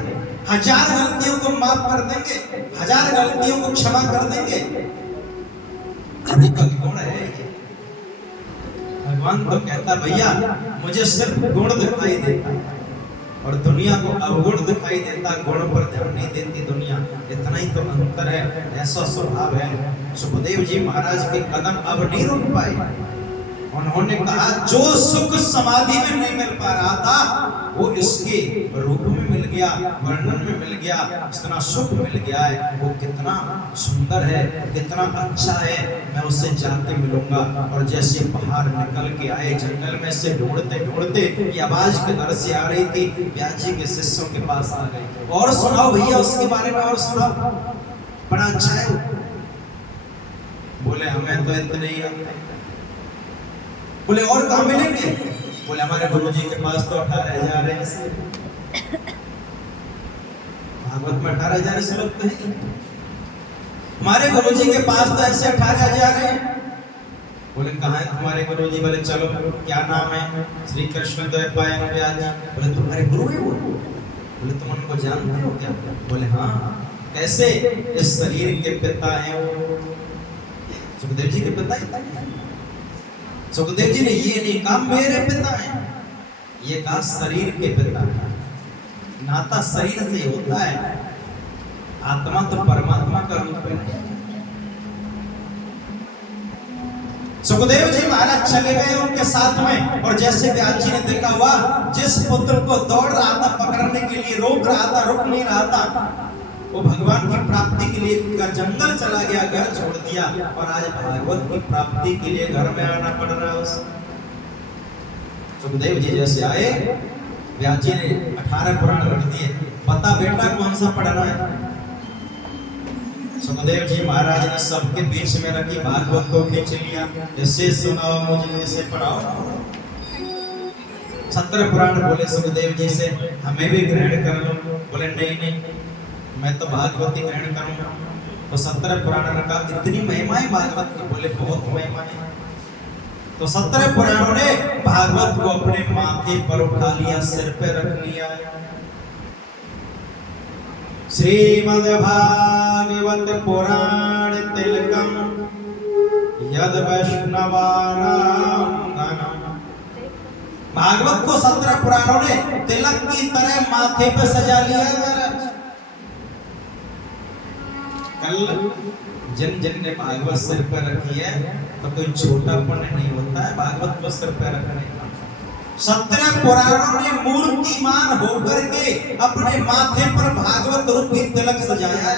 हजार गलतियों को माफ कर देंगे, हजार गलतियों को क्षमा कर देंगे। गुण है भगवान तो कहता भैया मुझे सिर्फ गुण दिखाई देता और दुनिया को अवगुण दिखाई देता, गुण पर ध्यान नहीं देती दुनिया। इतना ही तो अंतर है, ऐसा स्वभाव है। सुखदेव जी महाराज के कदम अब नहीं रुक पाए। उन्होंने कहा जो सुख समाधि में नहीं मिल पा रहा था वो इसके रूप में मिल गया, वर्णन में मिल गया। इतना सुख मिल गया है, वो कितना सुंदर है, कितना अच्छा है। मैं उससे जाके मिलूंगा। और जैसे बाहर निकल के आए जंगल में से ढूंढते ढूंढते, ये आवाज किधर से आ रही थी? व्यास जी के शिष्यों के पास आ गई। और सुनाओ भैया उसके बारे में, और सुनाओ, बड़ा अच्छा है। बोले हमें तो इतने ही आते। बोले और कहाँ मिलेंगे? बोले हमारे गुरुजी के पास तो 18,000 है। भागवत में 18,000 श्लोक तो है। हमारे गुरुजी के पास तो ऐसे 18,000 है। बोले कहाँ है तुम्हारे गुरुजी? बोले चलो, क्या नाम है? श्री कृष्ण द्वैपायन व्यास जी। बोले तुम्हारे गुरु है वो? बोले तुम उनको जानते हो क्या? बोले हाँ। कैसे? इस शरीर के पिता हैं वो। सुखदेव जी के पिता ही था। सुखदेव जी ने ये नहीं कहा मेरे पिता हैं, ये कहा शरीर के पिता हैं। नाता शरीर से होता है, आत्मा तो परमात्मा का रूप है। सुखदेव जी महाराज चले गए उनके साथ में, और जैसे व्यास जी ने देखा हुआ, जिस पुत्र को दौड़ रहा था पकड़ने के लिए, रोक रहा था, रुक नहीं रहा था, वो भगवान की प्राप्ति के लिए जंगल चला गया, घर छोड़ दिया, और आज भागवत की प्राप्ति के लिए घर में आना पड़ रहा है उसे। सुखदेव जी जैसे आए, व्यास जी ने 18 पुराण रख दिए, पता बेटा कौन सा पढ़ना है? सुखदेव जी महाराज ने सबके बीच में रखी, भागवत को खींच लिया, इसे सुनाओ मुझे, इसे पढ़ाओ। 17 पुराण बोले सुखदेव जी से, हमें भी ग्रहण कर लो। बोले नहीं नहीं, मैं तो भागवत ही ग्रहण करूंगा। तो 17 पुराण का इतनी महिमाएं भागवत की? बोले बहुत महिमाएं। तो 17 पुराणों ने भागवत को अपने माथे पर उठा लिया, सिर पे रख लिया। श्रीमद् भागवत पुराण तिलकम यद वैष्णवानां धनम। भागवत को 17 पुराणों ने तिलक की तरह माथे पे सजा लिया है। कल जिन जिन ने भागवत सिर पर रखी है तो कोई छोटा पुण्य नहीं होता है भागवत को सिर पर रखने का। 17 पुराणों ने मूर्तिमान होकर के अपने माथे पर भागवत रूपी तिलक सजाया है।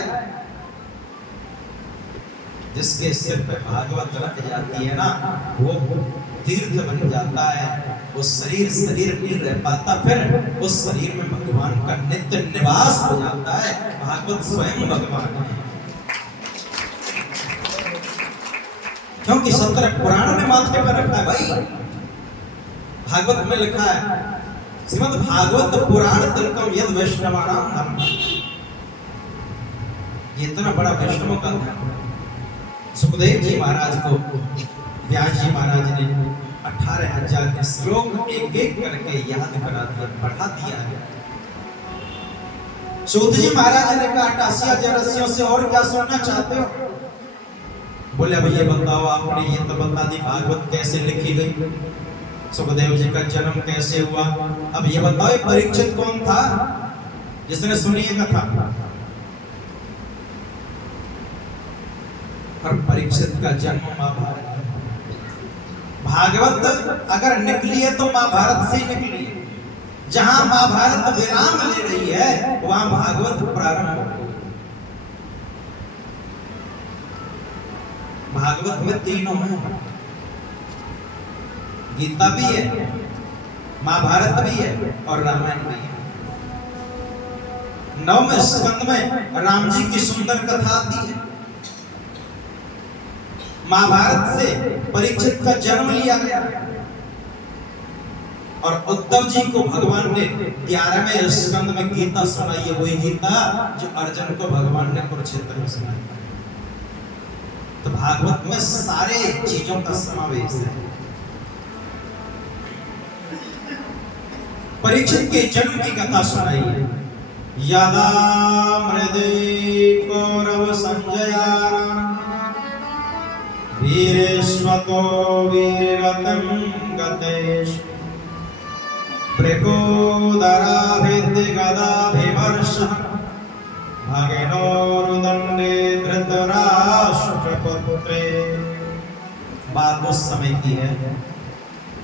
जिसके सिर पर भागवत रख जाती है ना, वो तीर्थ बन जाता है। वो शरीर नहीं रह पाता, फिर उस शरीर में भगवान का नित्य निवास हो जाता है। भागवत स्वयं भगवान है, क्योंकि 17 पुराणों ने माथे पर रखा है भाई। भागवत में लिखा है, श्रीमद् भागवत पुराण तिलकम यद वैष्णवानाम धर्म। ये इतना बड़ा वैष्णवों का धर्म। सुखदेव जी महाराज को व्यास जी महाराज ने 18,000 के श्लोक एक एक करके याद करा दिया, पढ़ा दिया है। सूत जी महाराज ने कहा 88,000 रस्सियों से और क्या सुनना चाहते हो? बोले अब ये बताओ, आपने ये तो बता दी भागवत कैसे लिखी गई, सुखदेव जी का जन्म कैसे हुआ, अब ये बताओ परीक्षित कौन था जिसने सुनी ये कथा? और परीक्षित का जन्म महाभारत। भागवत अगर निकली है तो महाभारत से निकली है। जहां महाभारत विराम ले रही है वहां भागवत प्रारंभ हो रही है। भागवत में तीनों हैं, गीता भी है, महाभारत भी है और रामायण भी है। 9वें स्कंद में राम जी की सुंदर कथा आती है। महाभारत से परीक्षित का जन्म लिया गया और उद्धव जी को भगवान ने 11वें स्कंद में गीता सुनाई है, वही गीता जो अर्जुन को भगवान ने कुरुक्षेत्र में सुनाई। तो भागवत में सारे चीजों का समावेश है। परीक्षित के जन्म की कथा सुनाई है। यदा मृदे कौरव संजया वीरेश्वतो वीरगतं गतेश प्रकोदराभिद्य गदाभिवर्षः भगिनोरुदण्डे धृतराष्ट्रपुत्रे। बात उस समय की है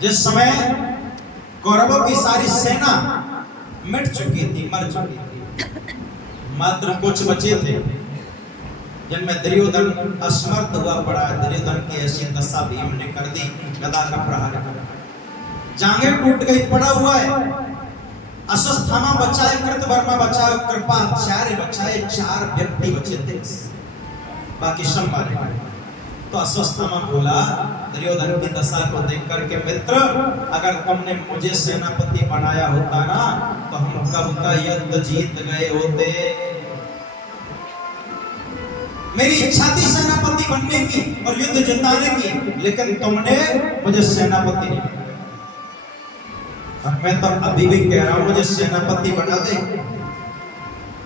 जिस समय कौरवों की सारी सेना मिट चुकी थी, मर चुकी थी, मात्र कुछ बचे थे जिनमें दुर्योधन असमर्थ हुआ पड़ा। दुर्योधन की ऐसी दशा भीम ने कर दी, गदा का प्रहार कर, जांघें टूट गई, पड़ा हुआ है। अश्वत्थामा बचाए, कृतवर्मा बचाए, कृपाचार्य बचाए, 4 व्यक्ति बचे थे, बाकी सब मारे गए। तो अश्वत्थामा बोला दुर्योधन की दशा को देख करके, मित्र अगर तुमने मुझे सेनापति बनाया होता ना तो हम कब का युद्ध जीत गए होते। मेरी इच्छा थी सेनापति बनने की और युद्ध जिताने की, लेकिन तुमने मुझे सेनापति नहीं बनाया। और मैं तो अभी भी कह रहा हूं मुझे सेनापति बना दे।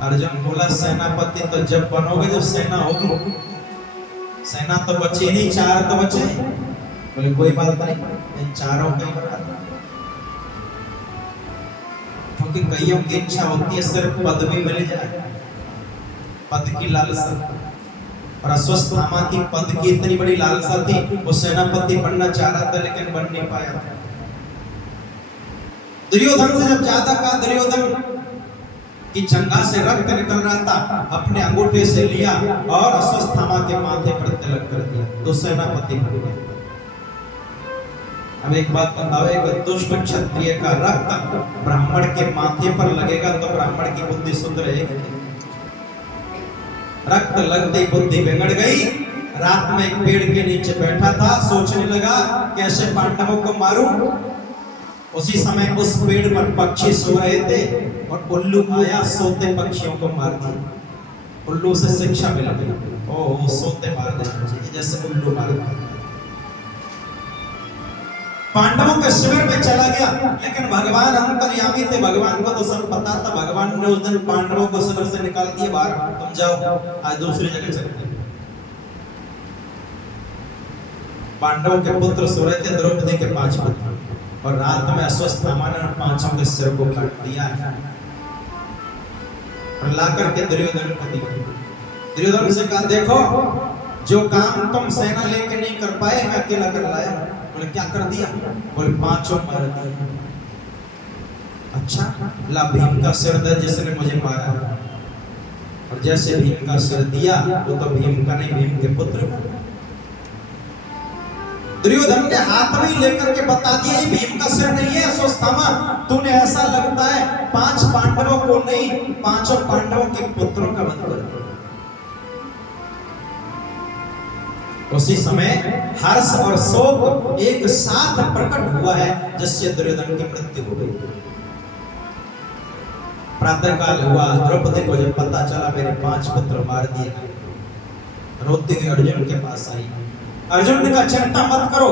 अर्जुन बोला सेनापति तो जब बनोगे जब सेना होगी। सेना तो बची नहीं, 4 तो बचे। बोले कोई बात नहीं, इन 4 को ही बना दो। क्योंकि कईयों की इच्छा होती है सिर्फ पद भी मिल जाए, पद की लालसा। और अश्वत्थामा की पद की इतनी बड़ी लालसा थी, वो सेनापति बनना चाह रहा था लेकिन बन नहीं पाया था। दुर्योधन से जब ज्यादा कहा, दुर्योधन की जंघा से रक्त निकल रहा था, अपने अंगूठे से लिया और अश्वत्थामा के माथे पर तिलक कर दिया, तो सेनापति बन गया। अब एक बात बताओ, एक दुष्ट क्षत्रिय का रक्त ब्राह्मण के माथे पर लगेगा तो ब्राह्मण की बुद्धि सुधरेगी? रक्त लगते बुद्धि बिगड़ गई। रात में एक पेड़ के नीचे बैठा था, सोचने लगा कैसे पांडवों को मारूं। उसी समय उस पेड़ पर पक्षी सो रहे थे और उल्लू आया, सोते पक्षियों को मार दिया। उल्लू से शिक्षा मिल गई, ओह सोते मार देना चाहिए जैसे उल्लू मार दिया। पांडवों के शिविर में चला गया, लेकिन भगवान अंतर्यामी थे, भगवान को तो सब पता था। भगवान ने उस दिन पांडवों को शिविर से निकाल दिया बाहर, तुम जाओ आज दूसरी जगह चलते। पांडवों के पुत्र सो रहे थे, द्रौपदी के 5 पुत्र, और रात में अश्वत्थामा ने 5 के सिर को काट दिया और लाकर के दुर्योधन को दिया। दुर्योधन से कहा देखो जो काम तुम सेना लेके नहीं कर पाए मैं अकेला कर लाया। बोले क्या कर दिया? बोले 5 मार दिया। अच्छा, ला भीम का सिर दे जिसने मुझे मारा। और जैसे भीम का सिर दिया वो तो भीम का नहीं, भीम के पुत्र। दुर्योधन ने हाथ में लेकर के बता दिया ये भीम का सिर नहीं है अश्वत्थामा, तूने ऐसा लगता है 5 पांडवों को नहीं 5 पांडवों के पुत्रों का वध कर। उसी समय हर्ष और शोक एक साथ प्रकट हुआ है, जिससे दुर्योधन की मृत्यु हो गई। प्रातः काल हुआ, द्रौपदी को जब पता चला मेरे 5 पुत्र मार दिए गए, रोते हुए अर्जुन के पास आई। अर्जुन ने कहा चिंता मत करो,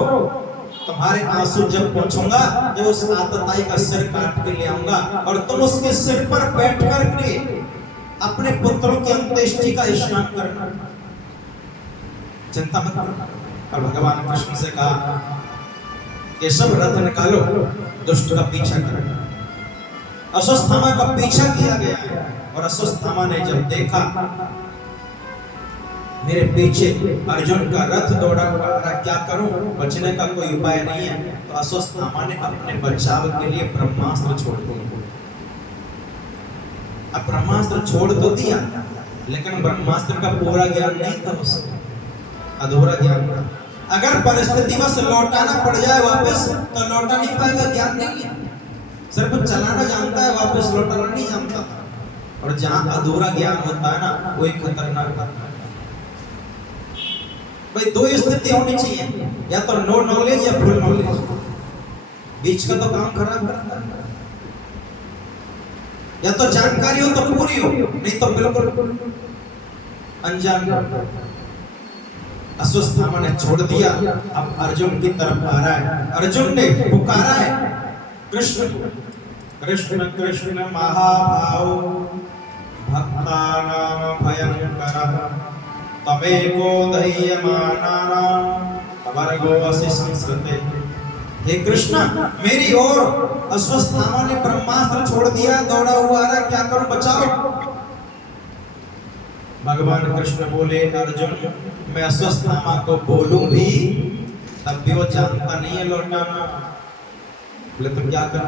तुम्हारे आंसू जब पहुंचूंगा जब उस आतताई का सिर काट के ले आऊंगा और तुम उसके सिर पर बैठ कर के अपने पुत्रों की अंत्येष्टि का स्नान करना, चिंता मत करो। और भगवान कृष्ण से कहा कि सब रथ निकालो, दुष्ट का पीछा करो। अश्वत्थामा का पीछा किया गया और अश्वत्थामा ने जब देखा मेरे पीछे अर्जुन का रथ दौड़ा हुआ है, क्या करूं, बचने का कोई उपाय नहीं है, तो अश्वत्थामा ने अपने बचाव के लिए ब्रह्मास्त्र छोड़ दिया। अब ब्रह्मास्त्र छोड़ तो दिया, लेकिन ब्रह्मास्त्र का पूरा ज्ञान नहीं था उसको, अधूरा ज्ञान था। अगर परिस्थिति बस लौटाना पड़ जाए वापस तो लौटा नहीं पाएगा, ज्ञान नहीं है, सिर्फ चलाना जानता है, वापस लौटाना नहीं जानता। और जहां अधूरा ज्ञान होता है ना, वो एक खतरनाक होता है। भाई दो स्थिति होनी चाहिए, या तो नो नॉलेज या फुल नॉलेज, बीच का तो काम खराब करता है। या तो जानकारी हो तो पूरी हो, नहीं तो बिल्कुल अनजान। अश्वत्थामा ने छोड़ दिया, अब अर्जुन की तरफ आ रहा है। अर्जुन ने पुकारा है कृष्ण कृष्ण कृष्ण महाभाव भक्तानां भयंकर तमेको दह्यमानानां तवर्गोऽसि संसृते। हे कृष्ण, मेरी ओर अश्वत्थामा ने ब्रह्मास्त्र छोड़ दिया, दौड़ा हुआ आ रहा, क्या करूं, बचाओ। भगवान कृष्ण बोले अर्जुन, मैं अश्वत्थामा को बोलूं भी तब भी वो जानता नहीं है लौटाना। बोले तुम क्या कर,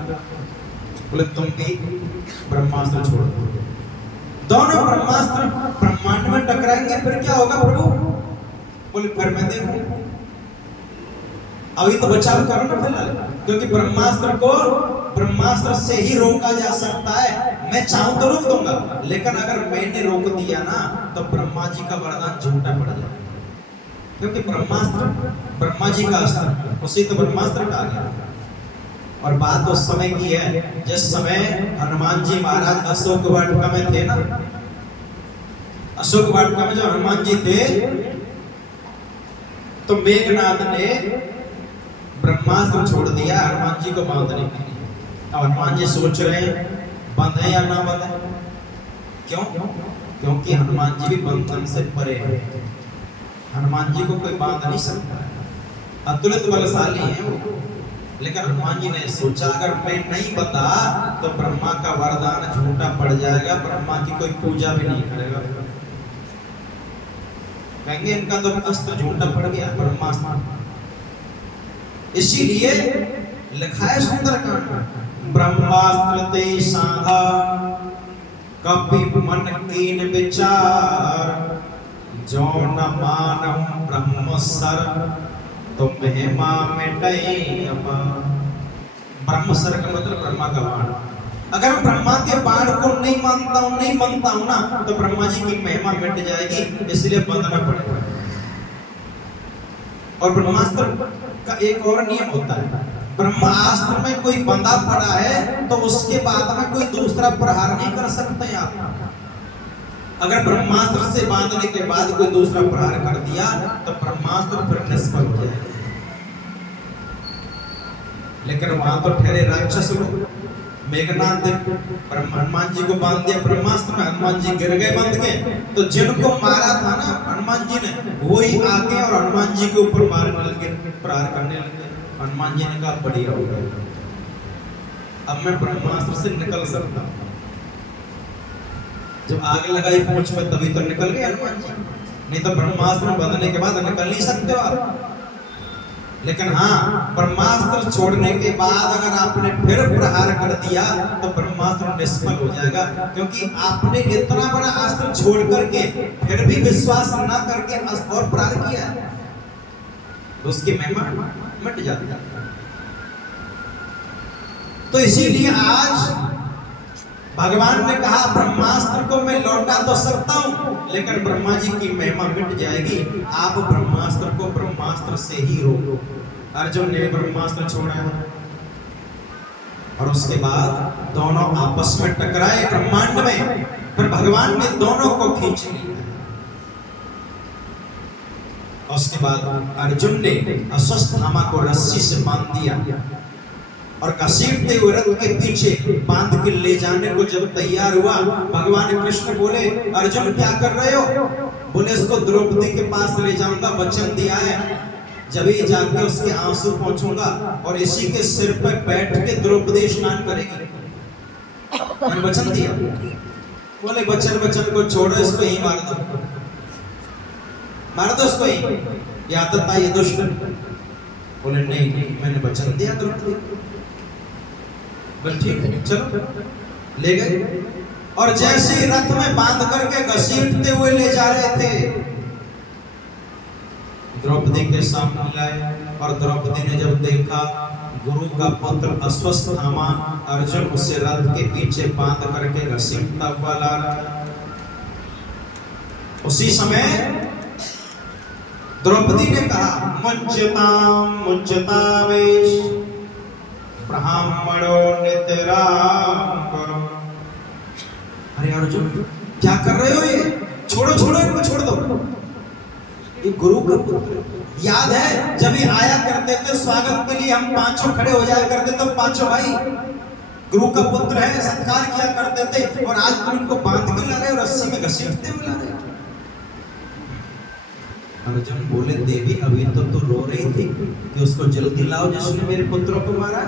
बोले तुम भी ब्रह्मास्त्र छोड़ दो। दोनों ब्रह्मास्त्र ब्रह्मांड में टकराएंगे, फिर क्या होगा प्रभु? बोले फिर मैं देखूं, अभी तो बचाव करो ना फिलहाल, क्योंकि ब्रह्मास्त्र से ही रोका जा सकता है। मैं चाहूं तो रोक दूंगा, लेकिन अगर मैंने रोक दिया ना तो ब्रह्मा जी का वरदान झूठा पड़ जाएगा, क्योंकि ब्रह्मास्त्र ब्रह्मा जी का अस्त्र, उसी तो ब्रह्मास्त्र कहा गया। और बात उस समय की है जिस समय हनुमान जी महाराज अशोक वाटिका में थे ना, अशोक वाटिका में जो हनुमान जी थे, तो मेघनाद ने ब्रह्मास्त्र छोड़ दिया हनुमान जी को बांधने के लिए। अब हनुमान जी सोच रहे हैं बंधे या ना बंधे, क्यों? क्योंकि हनुमान जी भी बंधन से परे हैं, हनुमान जी को कोई बांध नहीं सकता, अतुलित बलशाली है वो। लेकिन हनुमान जी ने सोचा अगर मैं नहीं बता तो ब्रह्मा का वरदान झूठा पड़ जाएगा, ब्रह्मा की कोई पूजा भी नहीं करेगा, कहेंगे इनका तो अस्त्र झूठा पड़ गया, ब्रह्मास्त्र। इसीलिए लिखा है सुंदरकांड में, ब्रह्मास्त्र ते साधा कपि मन कीन विचार, जो न मानम ब्रह्म सर तो महिमा मिटई अपार। ब्रह्म सर का मतलब ब्रह्मा का बाण। अगर मैं ब्रह्मा के बाण को नहीं मानता हूं ना, तो ब्रह्मा जी की महिमा मिट जाएगी, इसलिए बंधना पड़ेगा। और ब्रह्मास्त्र का एक और नियम होता है, ब्रह्मास्त्र में कोई बंधा पड़ा है तो उसके बाद में कोई दूसरा प्रहार नहीं कर सकते आप। अगर ब्रह्मास्त्र से बांधने के बाद कोई दूसरा प्रहार कर दिया तो ब्रह्मास्त्र फिर निष्फल हो जाएगा। लेकिन वहां तो ठहरे राक्षस लोग, मेघनाद ने हनुमान जी को बांध दिया ब्रह्मास्त्र में, हनुमान जी गिर गए बंध के। तो जिनको मारा था ना हनुमान जी ने, वही आके और हनुमान जी के ऊपर मारने लगे, प्रहार करने लगे। हनुमान जी ने कहा बढ़िया हो गया, अब मैं ब्रह्मास्त्र से निकल सकता हूं। जब आग लगाई पूंछ में तभी तो निकल गए हनुमान जी, नहीं तो ब्रह्मास्त्र बंधने के बाद निकल नहीं सकते हो आप। लेकिन हाँ, ब्रह्मास्त्र छोड़ने के बाद अगर आपने फिर प्रहार कर दिया तो ब्रह्मास्त्र निष्फल हो जाएगा, क्योंकि आपने इतना बड़ा अस्त्र छोड़ करके फिर भी विश्वास ना करके और प्रहार किया है, तो उसकी महिमा मिट जाती है। तो इसीलिए आज भगवान ने कहा ब्रह्मास्त्र को मैं लौटा तो सकता हूं, लेकिन ब्रह्मा जी की महिमा मिट जाएगी, आप ब्रह्मास्त्र को ब्रह्मास्त्र से ही रोको। अर्जुन ने ब्रह्मास्त्र छोड़ा और उसके बाद दोनों आपस में टकराए ब्रह्मांड में, फिर भगवान ने दोनों को खींच लिया। उसके बाद अर्जुन ने अश्वत्थामा को रस्सी से बांध दिया और घसीटते हुए रथ के पीछे बांध के ले जाने को जब तैयार हुआ, भगवान कृष्ण बोले अर्जुन क्या कर रहे हो? बोले इसको द्रौपदी के पास ले जाऊंगा, वचन दिया है, जब ही जाके उसके आंसू पहुंचूंगा और इसी के सिर पर बैठ के द्रौपदी स्नान करेगी, मैंने वचन दिया। बोले वचन को छोड़ो, इसको ही मार दो, मार दो इसको ही, ये आदत आई दुष्ट। बोले नहीं मैंने वचन दिया द्रौपदी। बोले ठीक है चलो, ले गए और जैसे ही रथ में बांध करके घसीटते हुए ले जा रहे थे, द्रौपदी के सामने लाए और द्रौपदी ने जब देखा गुरु का पुत्र अश्वत्थामा अर्जुन उसे रथ के पीछे बांध करके घसीटता हुआ ला रहा, उसी समय द्रौपदी ने कहा मुच्यतावेश ब्राह्मणो नितराम करो। अरे अर्जुन क्या कर रहे हो? ये छोड़ो इनको, छोड़ दो, ये गुरु का पुत्र। याद है जब ये आया करते थे स्वागत के लिए, हम पांचों खड़े हो जाया करते थे, पांचों भाई गुरु का पुत्र है, सत्कार किया करते थे, और आज तुम इनको बांध के ला रहे हो, रस्सी में घसीटते हुए ला रहे हो। अर्जुन बोले देवी अभी तो तू रो रही थी कि उसको जल्दी लाओ जिसने मेरे पुत्रों को मारा,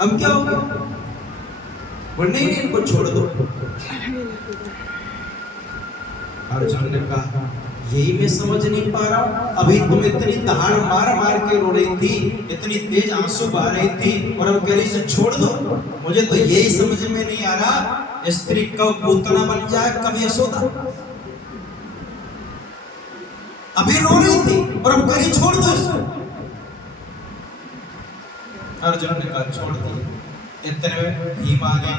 अब क्या होगा? नहीं इनको छोड़ दो। अर्जुन ने कहा यही मैं समझ नहीं पा रहा हूं, अभी तुम इतनी दहाड़ मार मार के रो रही थी, इतनी तेज आंसू बहा रही थी, और अब कह रही से छोड़ दो। मुझे तो यही समझ में नहीं आ रहा, स्त्री कब पूतना बन जाए कब यशोदा। अभी रो रही थी और अब कहीं छोड़ दो इसको। अर्जुन ने कहा छोड़ दी। इतने में भीम आ गए।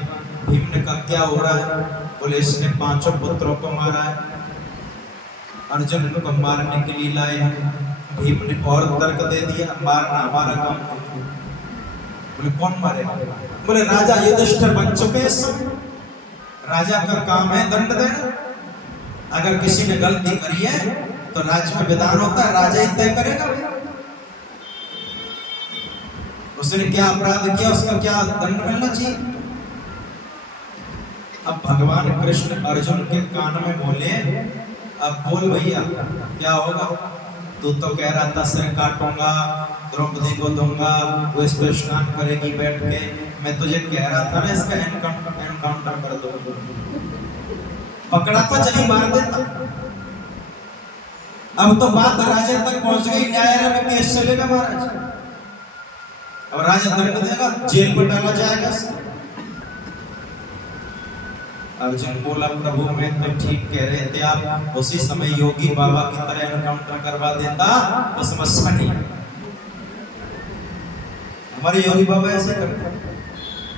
भीम ने कहा क्या हो रहा है? बोले इसने पांचों पुत्रों को मारा है। अर्जुन को मारने के लिए लाए हैं। भीम ने और तर्क दे दिया, मारना हमारा काम। बोले कौन मारेगा? बोले राजा युधिष्ठिर बन चुके हैं, राजा का काम है दंड देना। अगर किसी ने गलती करी है तो राज्य में विधान होता है, राजा ही तय करेगा। उसने क्या अपराध किया, उसका क्या दंड मिलना चाहिए। अब भगवान कृष्ण अर्जुन के कान में बोले अब बोल भैया क्या होगा? तू तो कह रहा था सिर काटूंगा, द्रौपदी को दूंगा, वो इस पर स्नान करेगी बैठ के। मैं तुझे कह रहा था ना इसका एनकाउंटर कर दो, पकड़ा था जब मार देता। अब तो बात राजा तक पहुंच गई, न्यायालय में केस चलेगा महाराज। अब राजा दंड देगा, जेल में डाला जाएगा। अर्जुन बोला प्रभु मैं तो ठीक कह रहे थे आप, उसी समय योगी बाबा की तरह एनकाउंटर करवा देता तो समस्या नहीं। हमारे योगी बाबा ऐसे करते हैं।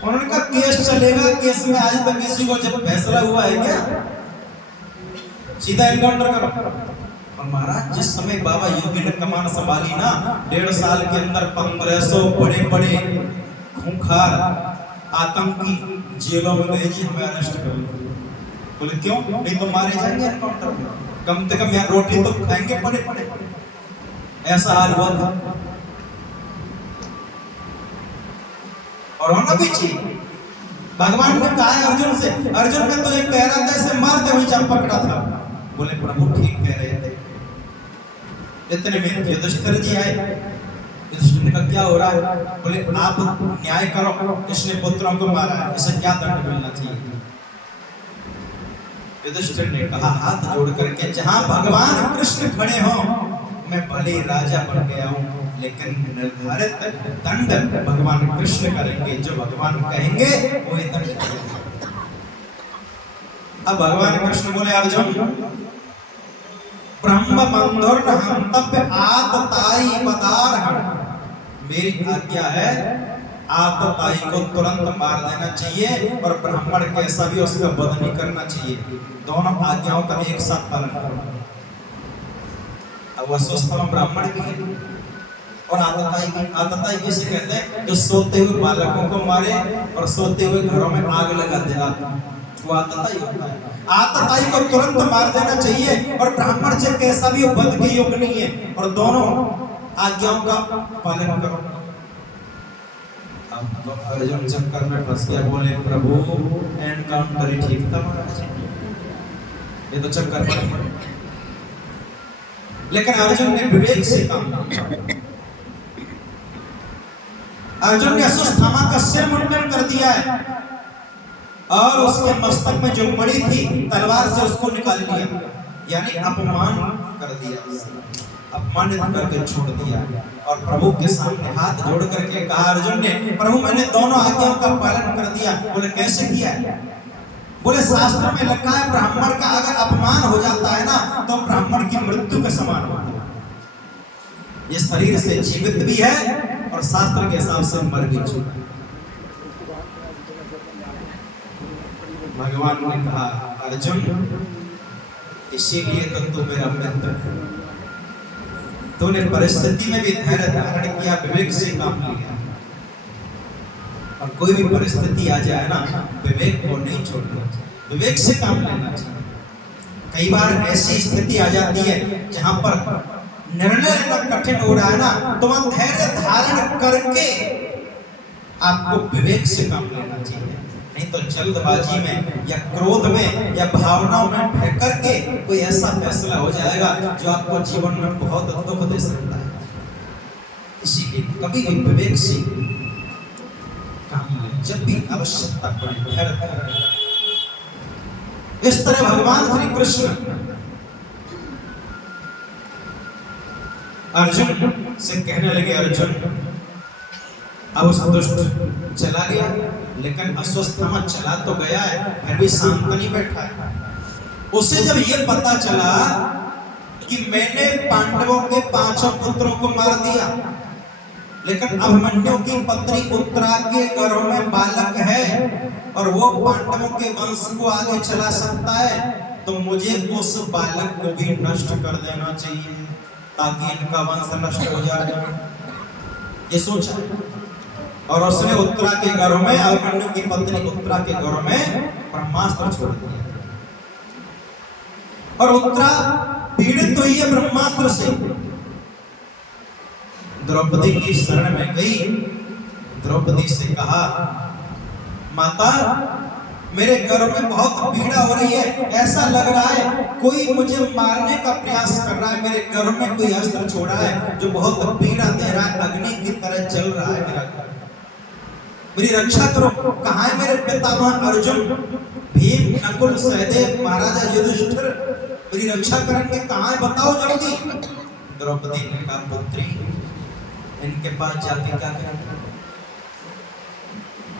उन्होंने कहा केस चलेगा, केस में आज तक किसी को जब फैसला हुआ है क्या? सीधा एनकाउंटर करो। और महाराज जिस समय बाबा योगी ने कमान संभाली ना, 1.5 साल के अंदर 1500 बड़े बड़े खूंखार आतंकी जेलों में गए जी, हमें अरेस्ट करो। बोले क्यों? नहीं तो मारे जाएंगे एनकाउंटर में, कम से कम यहाँ रोटी तो खाएंगे पड़े पड़े। ऐसा हाल हुआ था और होना भी चाहिए। भगवान ने कहा है अर्जुन से, अर्जुन ने तो एक कह रहा था इसे मार दे, वही जब पकड़ा था। बोले प्रभु ठीक कह रहे थे। इतने में युधिष्ठिर जी आए। युधिष्ठिर ने कहा क्या हो रहा है? बोले आप न्याय करो, इसने पुत्रों को मारा है, इसे क्या दंड मिलना चाहिए? युधिष्ठिर ने कहा हाथ जोड़ करके जहां भगवान कृष्ण खड़े हों, मैं भले राजा बन गया हूं, लेकिन निर्धारित दंड भगवान कृष्ण करेंगे। जो भगवान कहेंगे वही दंड करेंगे। अब भगवान कृष्ण बोले अर्जुन ब्रह्म बंधुर हंतव्य आतताई पदार्हण, मेरी आज्ञा है आतत आई को तुरंत मार देना चाहिए और ब्राह्मण कैसा भी उसका वध नहीं करना चाहिए। दोनों आज्ञाओं का एक साथ पालन करना। अब वसुस्थम ब्राह्मण भी है और आतताई किसे कहते हैं? जो सोते हुए बालकों को मारे और सोते हुए घरों में आग लगा देना, वो आतताई होता है। आतताई को तुरंत मार देना चाहिए और ब्राह्मण से कैसा भी वध के योग्य नहीं है और दोनों आज्ञाओं का पालन करो। अब तो अर्जुन चक्कर में फंस गया, बोले प्रभु एनकाउंटर ही ठीक था महाराज, ये तो चक्कर पड़ गया। लेकिन अर्जुन ने विवेक से काम किया। अर्जुन ने अश्वत्थामा का सिर मुंडन कर दिया है और उसके मस्तक में जो मणि थी तलवार से उसको निकाल लिया, यानी अपमान कर दिया, अपमानित करके छोड़ दिया। और प्रभु के सामने हाथ जोड़ करके कहा अर्जुन ने, प्रभु मैंने दोनों आज्ञाओं का पालन कर दिया। बोले कैसे किया? बोले शास्त्र में लिखा है ब्राह्मण का अगर अपमान हो जाता है ना तो ब्राह्मण की मृत्यु के समान होता है। ये शरीर से जीवित भी है और शास्त्र के हिसाब से मर भी चुका है। भगवान ने कहा अर्जुन इसीलिए तो तू मेरा मित्र है, तूने परिस्थिति में भी धैर्य धारण किया, विवेक से काम लिया। और कोई भी परिस्थिति आ जाए ना विवेक को नहीं छोड़ना चाहिए, विवेक से काम लेना चाहिए। कई बार ऐसी स्थिति आ जाती है जहां पर निर्णय लेना कठिन हो रहा है ना, तो वहां धैर्य धारण करके आपको विवेक से काम लेना चाहिए। नहीं तो जल्दबाजी में या क्रोध में या भावनाओं में बह करके कोई ऐसा फैसला हो जाएगा जो आपको जीवन में बहुत दुख दे सकता है। इसीलिए कभी भी विवेक से काम लें, जब भी आवश्यकता पड़े। इस तरह भगवान श्री कृष्ण अर्जुन से कहने लगे, अर्जुन अब उस दुष्ट चला गया, लेकिन अश्वत्थामा चला तो गया है, फिर भी शांत नहीं बैठा है। उसे जब ये पता चला कि मैंने पांडवों के 5 पुत्रों को मार दिया, लेकिन अभिमन्यु की पत्नी उत्तरा के गर्भ में बालक है और वो पांडवों के वंश को आगे चला सकता है, तो मुझे उस बालक को भी नष्ट कर देना चाहिए ताकि इनका वंश नष्ट हो जाए। ये सोचा और उसने उत्तरा के गर्भ में, अभिमन्यु की पत्नी उत्तरा के गर्भ में ब्रह्मास्त्र छोड़ दिया। और उत्तरा पीड़ित हुई है ब्रह्मास्त्र से, द्रौपदी की शरण में गई। द्रौपदी से कहा, माता मेरे गर्भ में बहुत पीड़ा हो रही है, ऐसा लग रहा है कोई मुझे मारने का प्रयास कर रहा है, मेरे गर्भ में कोई अस्त्र छोड़ा है जो बहुत पीड़ा दे रहा है, अग्नि की तरह जल रहा है मेरा गर्भ, मेरी रक्षा करो। कहाँ है मेरे पितामह अर्जुन, भीम, नकुल, सहदेव, महाराजा युधिष्ठिर मेरी रक्षा करेंगे, कहाँ है बताओ जल्दी। द्रौपदी ने कहा, पुत्री इनके पास जाके क्या करेंगे?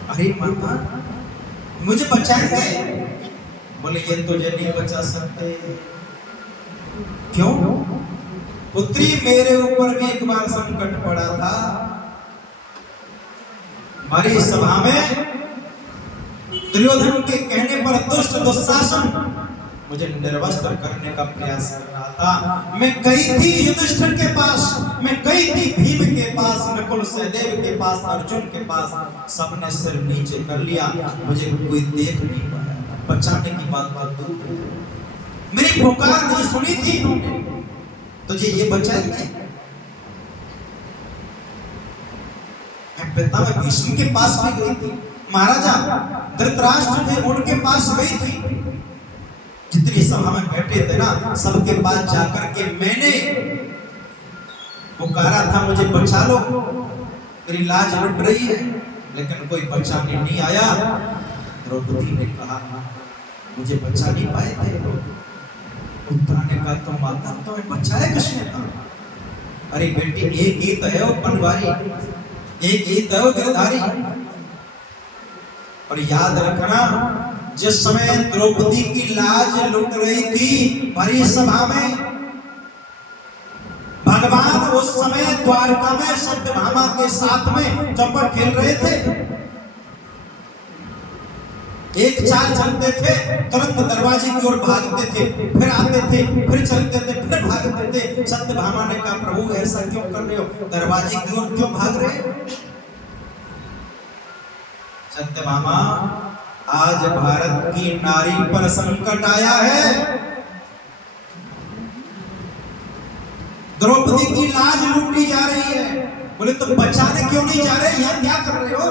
अरे माता मुझे बचाएंगे? बोले ये तुझे नहीं बचा सकते। क्यों? पुत्री मेरे ऊपर भी एक बार संकट पड़ा था, हमारी सभा में दुर्योधन के कहने पर दुष्ट दुशासन मुझे निर्वस्त्र करने का प्रयास कर रहा था। मैं गई थी युधिष्ठिर के पास, मैं गई थी भीम के पास, नकुल सहदेव के पास, अर्जुन के पास, सबने सिर नीचे कर लिया, मुझे कोई देख नहीं पाया, बचाने की बात दूर है। मेरी पुकार नहीं सुनी थी इन्होंने, तुझे ये बचाएंगे? मैं पिता में भीष्म के पास भी गई थी, महाराजा धृतराष्ट्र थे उनके पास गई थी, जितनी सभा में बैठे थे ना सबके पास जाकर के मैंने पुकारा था, मुझे बचा लो, मेरी लाज लुट रही है, लेकिन कोई बचाने नहीं आया। द्रौपदी ने कहा, मुझे बचा नहीं पाए थे। उत्तरा ने कहा, तो माता तुम्हें बचाया किसने था? अरे बेटी एक ही तो है वो बनवारी, एक ही तो है वो गिरधारी। और याद रखना जिस समय द्रौपदी की लाज लुट रही थी भरी सभा में, भगवान उस समय द्वारका में सत्यभामा के साथ में चौपट खेल रहे थे। एक चाल चलते थे, तुरंत दरवाजे की ओर भागते थे, फिर आते थे, फिर चलते थे, फिर भागते थे। सत्यभामा ने कहा, प्रभु ऐसा क्यों कर रहे हो, दरवाजे की ओर क्यों भाग रहे हो? सत्यभामा, आज भारत की नारी पर संकट आया है। द्रौपदी की लाज लूटी जा रही है। बोले तो बचाने क्यों नहीं जा रहे, यहाँ क्या कर रहे हो?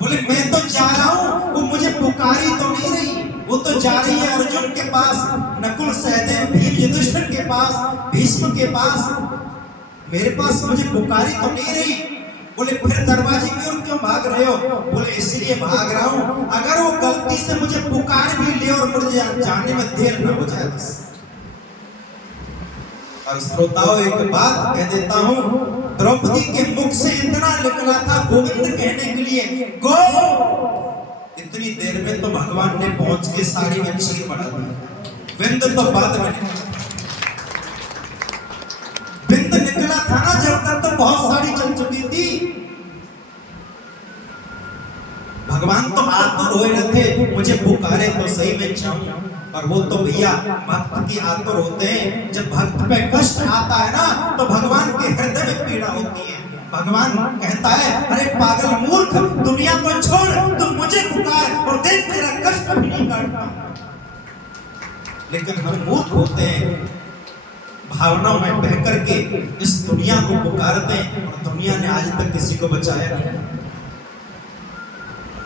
बोले मैं तो जा रहा हूं, वो मुझे पुकारी तो नहीं रही, वो तो जा रही है अर्जुन के पास, नकुल सहदेव भीम युधिष्ठिर के पास, भीष्म के पास, मेरे पास मुझे पुकारी तो नहीं रही। बोले फिर दरवाजे की ओर क्यों भाग रहे हो? बोले इसलिए भाग रहा हूं, अगर वो गलती से मुझे पुकार भी ले और मुझे जाने में देर न हो जाए बस। और श्रोताओं एक बात कह देता हूं, द्रौपदी के मुख से इतना निकला था गोविंद कहने के लिए, गो। इतनी देर में तो भगवान ने पहुंच के साड़ी में चीर बढ़ा दिया। विंद तो बाद में, विंद निकला था ना जब तक तो बहुत साड़ी चल चुकी थी। भगवान तो आतुर होए न थे, मुझे पुकारे तो सही में जाऊं। और वो तो भैया भक्त की आतुर होते हैं। जब भक्त पे कष्ट आता है ना तो भगवान के हृदय में पीड़ा होती है। भगवान कहता है, अरे पागल मूर्ख, दुनिया को छोड़, तू मुझे पुकार और देख तेरा कष्ट भी नहीं काटता। लेकिन हम मूर्ख होते हैं, भावनाओं में बह करके इस दुनिया को पुकारते हैं और दुनिया ने आज तक किसी को बचाया नहीं।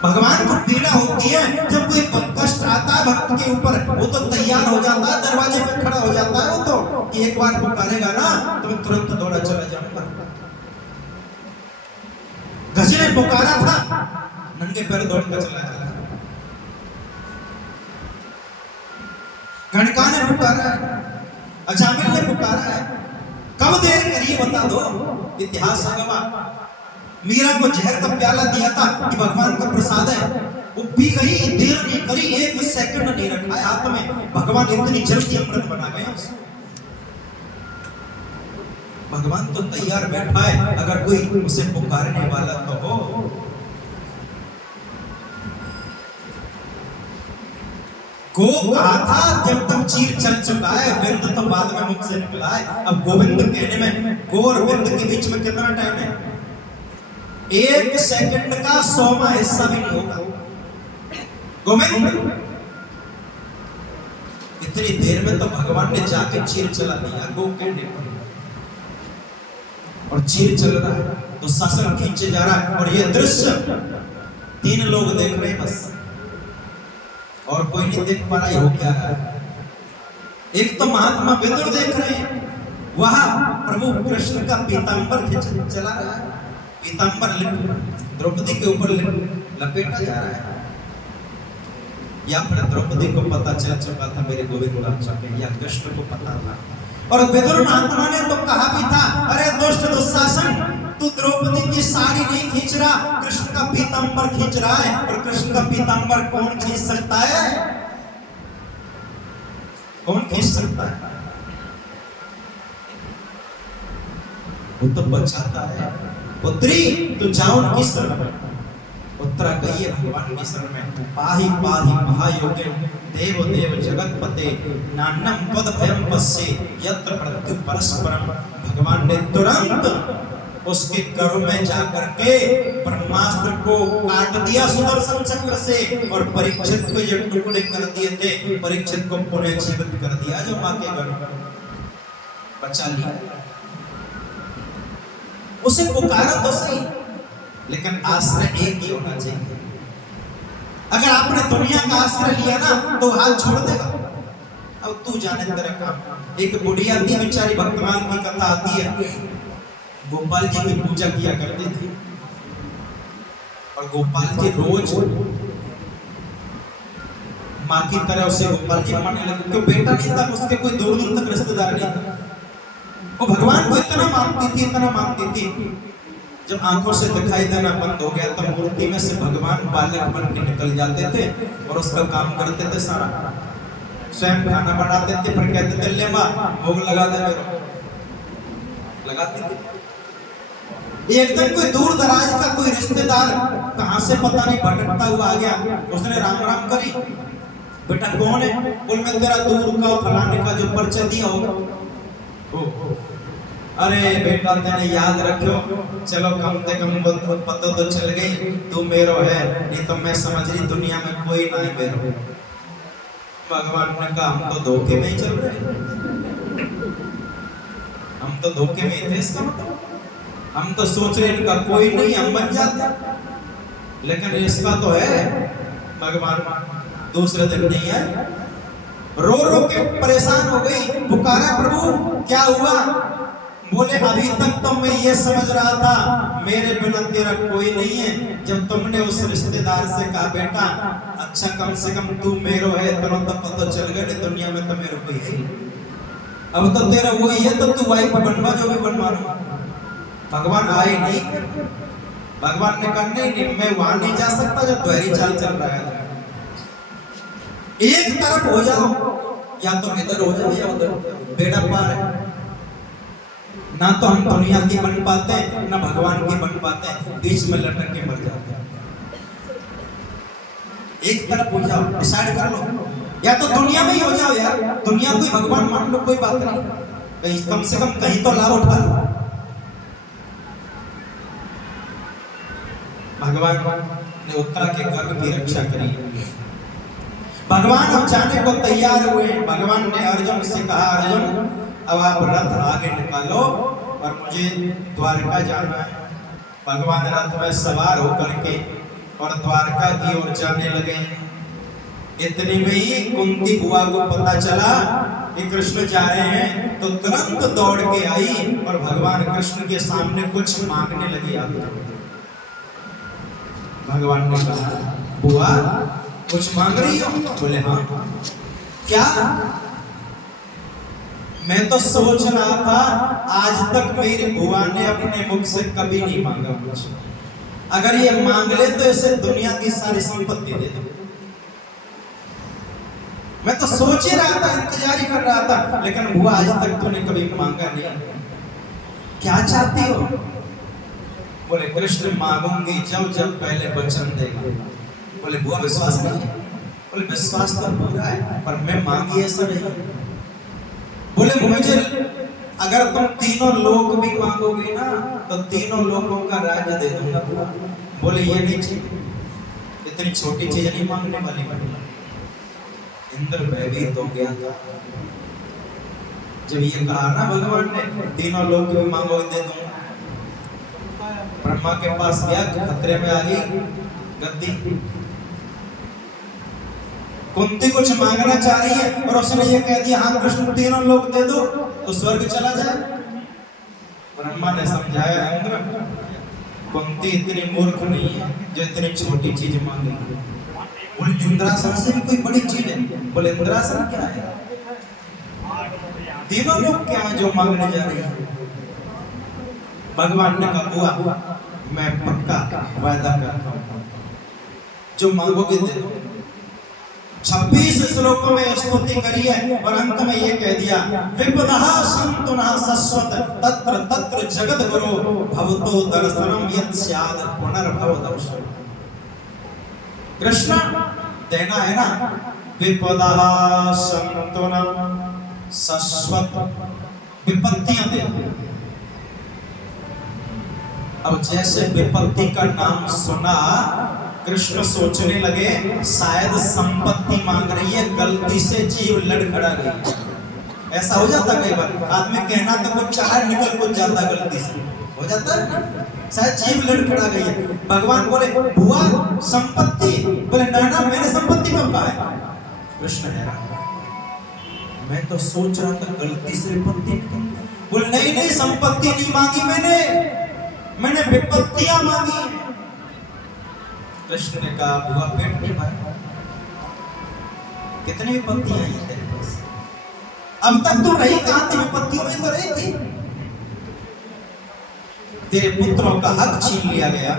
भगवान को पीड़ा होती है जब कोई कष्ट आता है भक्त के ऊपर, वो तो तैयार हो जाता है, दरवाजे पे खड़ा हो जाता है वो तो, कि एक बार पुकारेगा ना तो मैं तुरंत दौड़ा चला जाऊंगा। गज ने पुकारा था, नंगे पैर दौड़ कर चला गया। गणका ने पुकारा है, अजामिल ने पुकारा है, कब देर करी बता दो। इतिहास गवाह, मीरा को जहर का प्याला दिया था कि भगवान का प्रसाद है, वो पी गई, देर नहीं करी, एक सेकंड नहीं रखा है हाथ में, भगवान इतनी जल्दी अमृत बना गए। भगवान तो तैयार बैठा है, अगर कोई उसे पुकारने वाला तो हो। गो कहा था जब तक चीर चल चुका है, विंद तो बाद में मुख से निकला है। अब गोविंद कहने में गो और विंद के बीच में कितना टाइम है? एक सेकंड का 100वां हिस्सा भी नहीं होगा। गोविंद, इतनी देर में तो भगवान ने जाके चीर चला दिया गो कहने पर, और चीर चल रहा है तो शासन खींचे जा रहा है। और ये दृश्य 3 लोग देख रहे हैं बस, और कोई नहीं देख पा रहा है हो क्या रहा है। एक तो महात्मा विदुर देख रहे हैं, वहां प्रभु कृष्ण का पीतांबर चला रहा है, पीतांबर द्रौपदी के ऊपर लपेटा जा रहा है। या फिर द्रौपदी को पता चल चुका था मेरे गोविंद राम चले, या कृष्ण को पता था। और विदुर महात्मा ने तो कहा भी था, अरे दुष्ट दुशासन, तू द्रौपदी की साड़ी नहीं खींच रहा, कृष्ण का पीतांबर खींच रहा है। और कृष्ण का पीतांबर कौन खींच सकता है? कौन खींच सकता है? वो तो बचाता है। पुत्री तू जाओ उनकी शरण में, उत्तरा कहिए भगवान की शरण में। पाहि पाहि महायोगे देव देव जगतपते, नान्नम पद भयम पस्ये यत्र मृत्यु परस्परम। भगवान ने तुरंत उसके कर्म में जाकर के ब्रह्मास्त्र को काट दिया सुदर्शन चक्र से, और परीक्षित को जो टुकड़े कर दिए थे, परीक्षित को पुनः जीवित कर दिया, जो मां के घर बचा लिया। उसे पुकारा तो सही, लेकिन आश्रय एक ही होना चाहिए। अगर आपने दुनिया का आश्रय लिया ना तो हाथ छोड़ देगा। अब तू जाने तेरा काम। एक बुढ़िया थी बेचारी, भक्तमान की कथा आती है, गोपाल जी की पूजा किया करते थे, और गोपाल जी रोज माँ की तरह उसे गोपाल जी मानने लगे। क्यों? बेटा नहीं था, उसके कोई दूर दूर तक रिश्तेदार नहीं था। वो भगवान को इतना मानती थी, इतना मानती थी। जब आंखों से दिखाई देना बंद हो गया तब मूर्ति में से भगवान बालक बन के निकल जाते थे और उसका काम करते थे सारा। स्वयं खाना बनाते थे, फिर कहते थे ले माँ भोग लगा दे, लगाते थे। एकदम कोई दूर दराज का कोई रिश्तेदार कहां से पता नहीं भटकता हुआ आ गया, उसने राम राम करी, बेटा कौन है? बोल मैं तेरा दूर का फलाने का जो परिचय दिया होगा। अरे बेटा तेने याद रखो, चलो कम से कम पता तो चल गई तू मेरो है, नहीं तो मैं समझ रही दुनिया में कोई ना है मेरो। भगवान ने कहा हम तो धोखे में ही चल रहे, हम तो धोखे में थे, इसका मतलब हम तो सोच रहे इनका कोई नहीं, हम बन जाते, लेकिन इसका तो है। भगवान दूसरे दिन नहीं है, रो रो के परेशान हो गई, पुकारा प्रभु क्या हुआ? बोले अभी तक तो मैं ये समझ रहा था मेरे बिना तेरा कोई नहीं है, जब तुमने उस रिश्तेदार से कहा बेटा अच्छा कम से कम तू मेरो है, तुरंत तो पता चल गया दुनिया में तो मेरो कोई है, अब तो तेरा वही है, तो तू वाइफ बनवा जो भी बनवाना। भगवान आए नहीं, भगवान ने कहा नहीं मैं वहां नहीं जा सकता जब द्वारी चाल चल रहा है, एक तरफ हो जाओ, या तो इधर हो जाओ या उधर, बेड़ा पार है। ना तो हम दुनिया की बन पाते हैं ना भगवान की बन पाते हैं, बीच में लटक के मर जाते हैं। एक तरफ हो जाओ, डिसाइड कर लो, या तो दुनिया में ही हो जाओ यार, दुनिया को ही भगवान मान लो, कोई बात नहीं, कहीं कम से कम कहीं तो लाभ उठा लो। भगवान ने उत्तरा के गर्भ की रक्षा करी। भगवान अब जाने को तैयार हुए। भगवान ने अर्जुन से कहा अर्जुन अब आप रथ आगे निकालो और मुझे द्वारका जाना है। भगवान रथ में सवार होकर के और द्वारका की ओर जाने लगे। इतने में ही कुंती बुआ को पता चला कि कृष्ण जा रहे हैं, तो तुरंत दौड़ के आई और भगवान कृष्ण के सामने कुछ मांगने लगी। भगवान ने कहा बुआ कुछ मांग रही हो? बोले हाँ। क्या? मैं तो सोच रहा था आज तक मेरी बुआ ने अपने मुख से कभी नहीं मांगा कुछ, अगर ये मांग ले तो इसे दुनिया की सारी संपत्ति दे दो। मैं तो सोच ही रहा था, इंतजार ही कर रहा था, लेकिन बुआ आज तक तूने कभी मांगा नहीं, क्या चाहती हो? बोले कृष्ण मांगूंगी जब जब पहले वचन देगा। बोले बुआ विश्वास नहीं? बोले विश्वास तो पूरा है, पर मैं मांगी ऐसा नहीं। बोले मुझे अगर तुम तीनों लोग भी मांगोगे ना तो तीनों लोगों का राज्य दे दूंगा। बोले ये नहीं चाहिए, इतनी छोटी चीज नहीं मांगने वाली। इंद्र भयभीत हो गया था जब ये कहा ना भगवान ने तीनों लोग भी मांगोगे दे दूंगा। ब्रह्मा के पास गया, खतरे में आ गई गद्दी। कुंती कुछ मांगना चाह रही है और उसने ये कह दिया हाँ कृष्ण तीनों लोग दे दो तो स्वर्ग चला जाए। ब्रह्मा ने समझाया इंद्र कुंती इतनी मूर्ख नहीं है जो इतनी छोटी चीज मांगेगी। बोले इंद्रासन से भी कोई बड़ी चीज है? बोले इंद्रासन क्या है? तीनों लोग क्या है जो मांगने जा रही है? भगवान ने कहा बुआ मैं पक्का वादा करता हूं जो मांगोगे दे दो। 26 श्लोकों में स्तुति करी है और अंत में ये कह दिया विपदः सन्तुनः शश्वत तत्र तत्र जगद्गुरो भवतो दर्शनम यत् स्याद पुनर्भव दर्शन। कृष्ण देना है ना, विपदः सन्तुनः शश्वत, विपत्तियां दे। अब जैसे विपत्ति का नाम सुना कृष्ण सोचने लगे शायद संपत्ति मांग रही है, गलती से जीव लड़खड़ा गई। ऐसा हो जाता कई बार, आदमी कहना तो कुछ चाह निकल कुछ जाता, गलती से हो जाता है, शायद जीव लड़खड़ा गई है। भगवान बोले बुआ संपत्ति? बोले ना मैंने संपत्ति कब कहा है? कृष्ण है मैं तो सोच रहा था गलती से विपत्ति। बोले नहीं संपत्ति नहीं मांगी मैंने विपत्तियां मांगी। कृष्ण ने कहा बुआ पेट नहीं भरा, कितनी विपत्तियां आई तेरे पास? अब तक तो रही कहां थी? विपत्तियों में तो रही थी। तेरे पुत्रों का हक छीन लिया गया,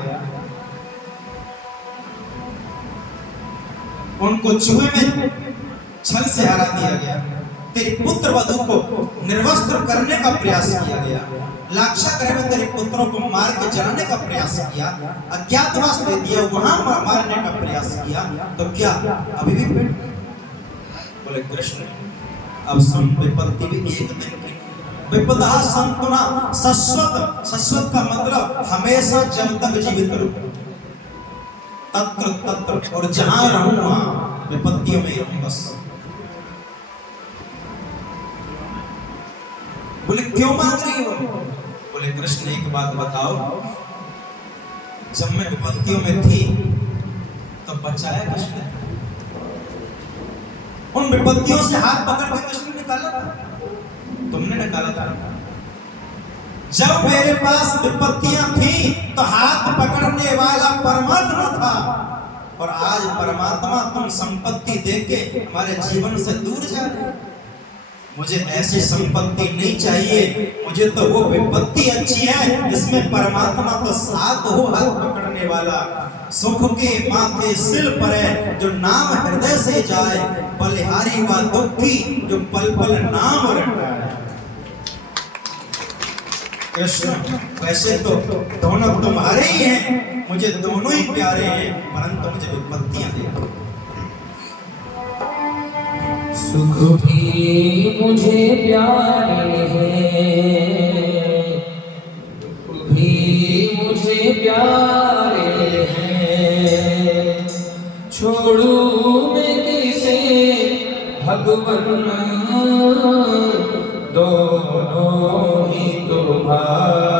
उनको चूहे में छल से हरा दिया गया, तेरी पुत्र वधू को निर्वस्त्र करने का प्रयास किया गया, लाक्षा गृह में तेरे पुत्रों को मार के जलाने का प्रयास किया, अज्ञातवास दे दिया, वहां मारने का प्रयास किया, तो क्या अभी भी पेट? बोले कृष्ण अब सुन, विपत्ति भी एक दिन की, विपदा संतुना शाश्वत, शाश्वत का मतलब हमेशा जब तक जीवित रहूं, तत्र तत्र, और जहां रहूं वहां विपत्तियों में रहूं बस। बोले क्यों मांग रही हो? बोले कृष्ण एक बात बताओ, जब मैं विपत्तियों में थी तो बचाया कृष्ण, उन विपत्तियों से हाथ पकड़ के कृष्ण निकाला था, तुमने निकाला था। जब मेरे पास विपत्तियां थी तो हाथ पकड़ने वाला परमात्मा था, और आज परमात्मा तुम संपत्ति देके हमारे जीवन से दूर जा रहे। मुझे ऐसी संपत्ति नहीं चाहिए, मुझे तो वो विपत्ति अच्छी है जिसमें परमात्मा तो साथ हो, हाथ पकड़ने वाला, सुख के माथे सिर पर है जो नाम हृदय से जाए, बलिहारी व दुखी जो पल पल नाम रटा है। कृष्ण वैसे तो दोनों तुम्हारे ही हैं, मुझे दोनों ही प्यारे हैं, परंतु मुझे विपत्तियां दे। सुख भी मुझे प्यारे हैं, दुख भी मुझे प्यारे हैं, छोड़ू मैं किसे भगवन, दोनों ही तुम्हारे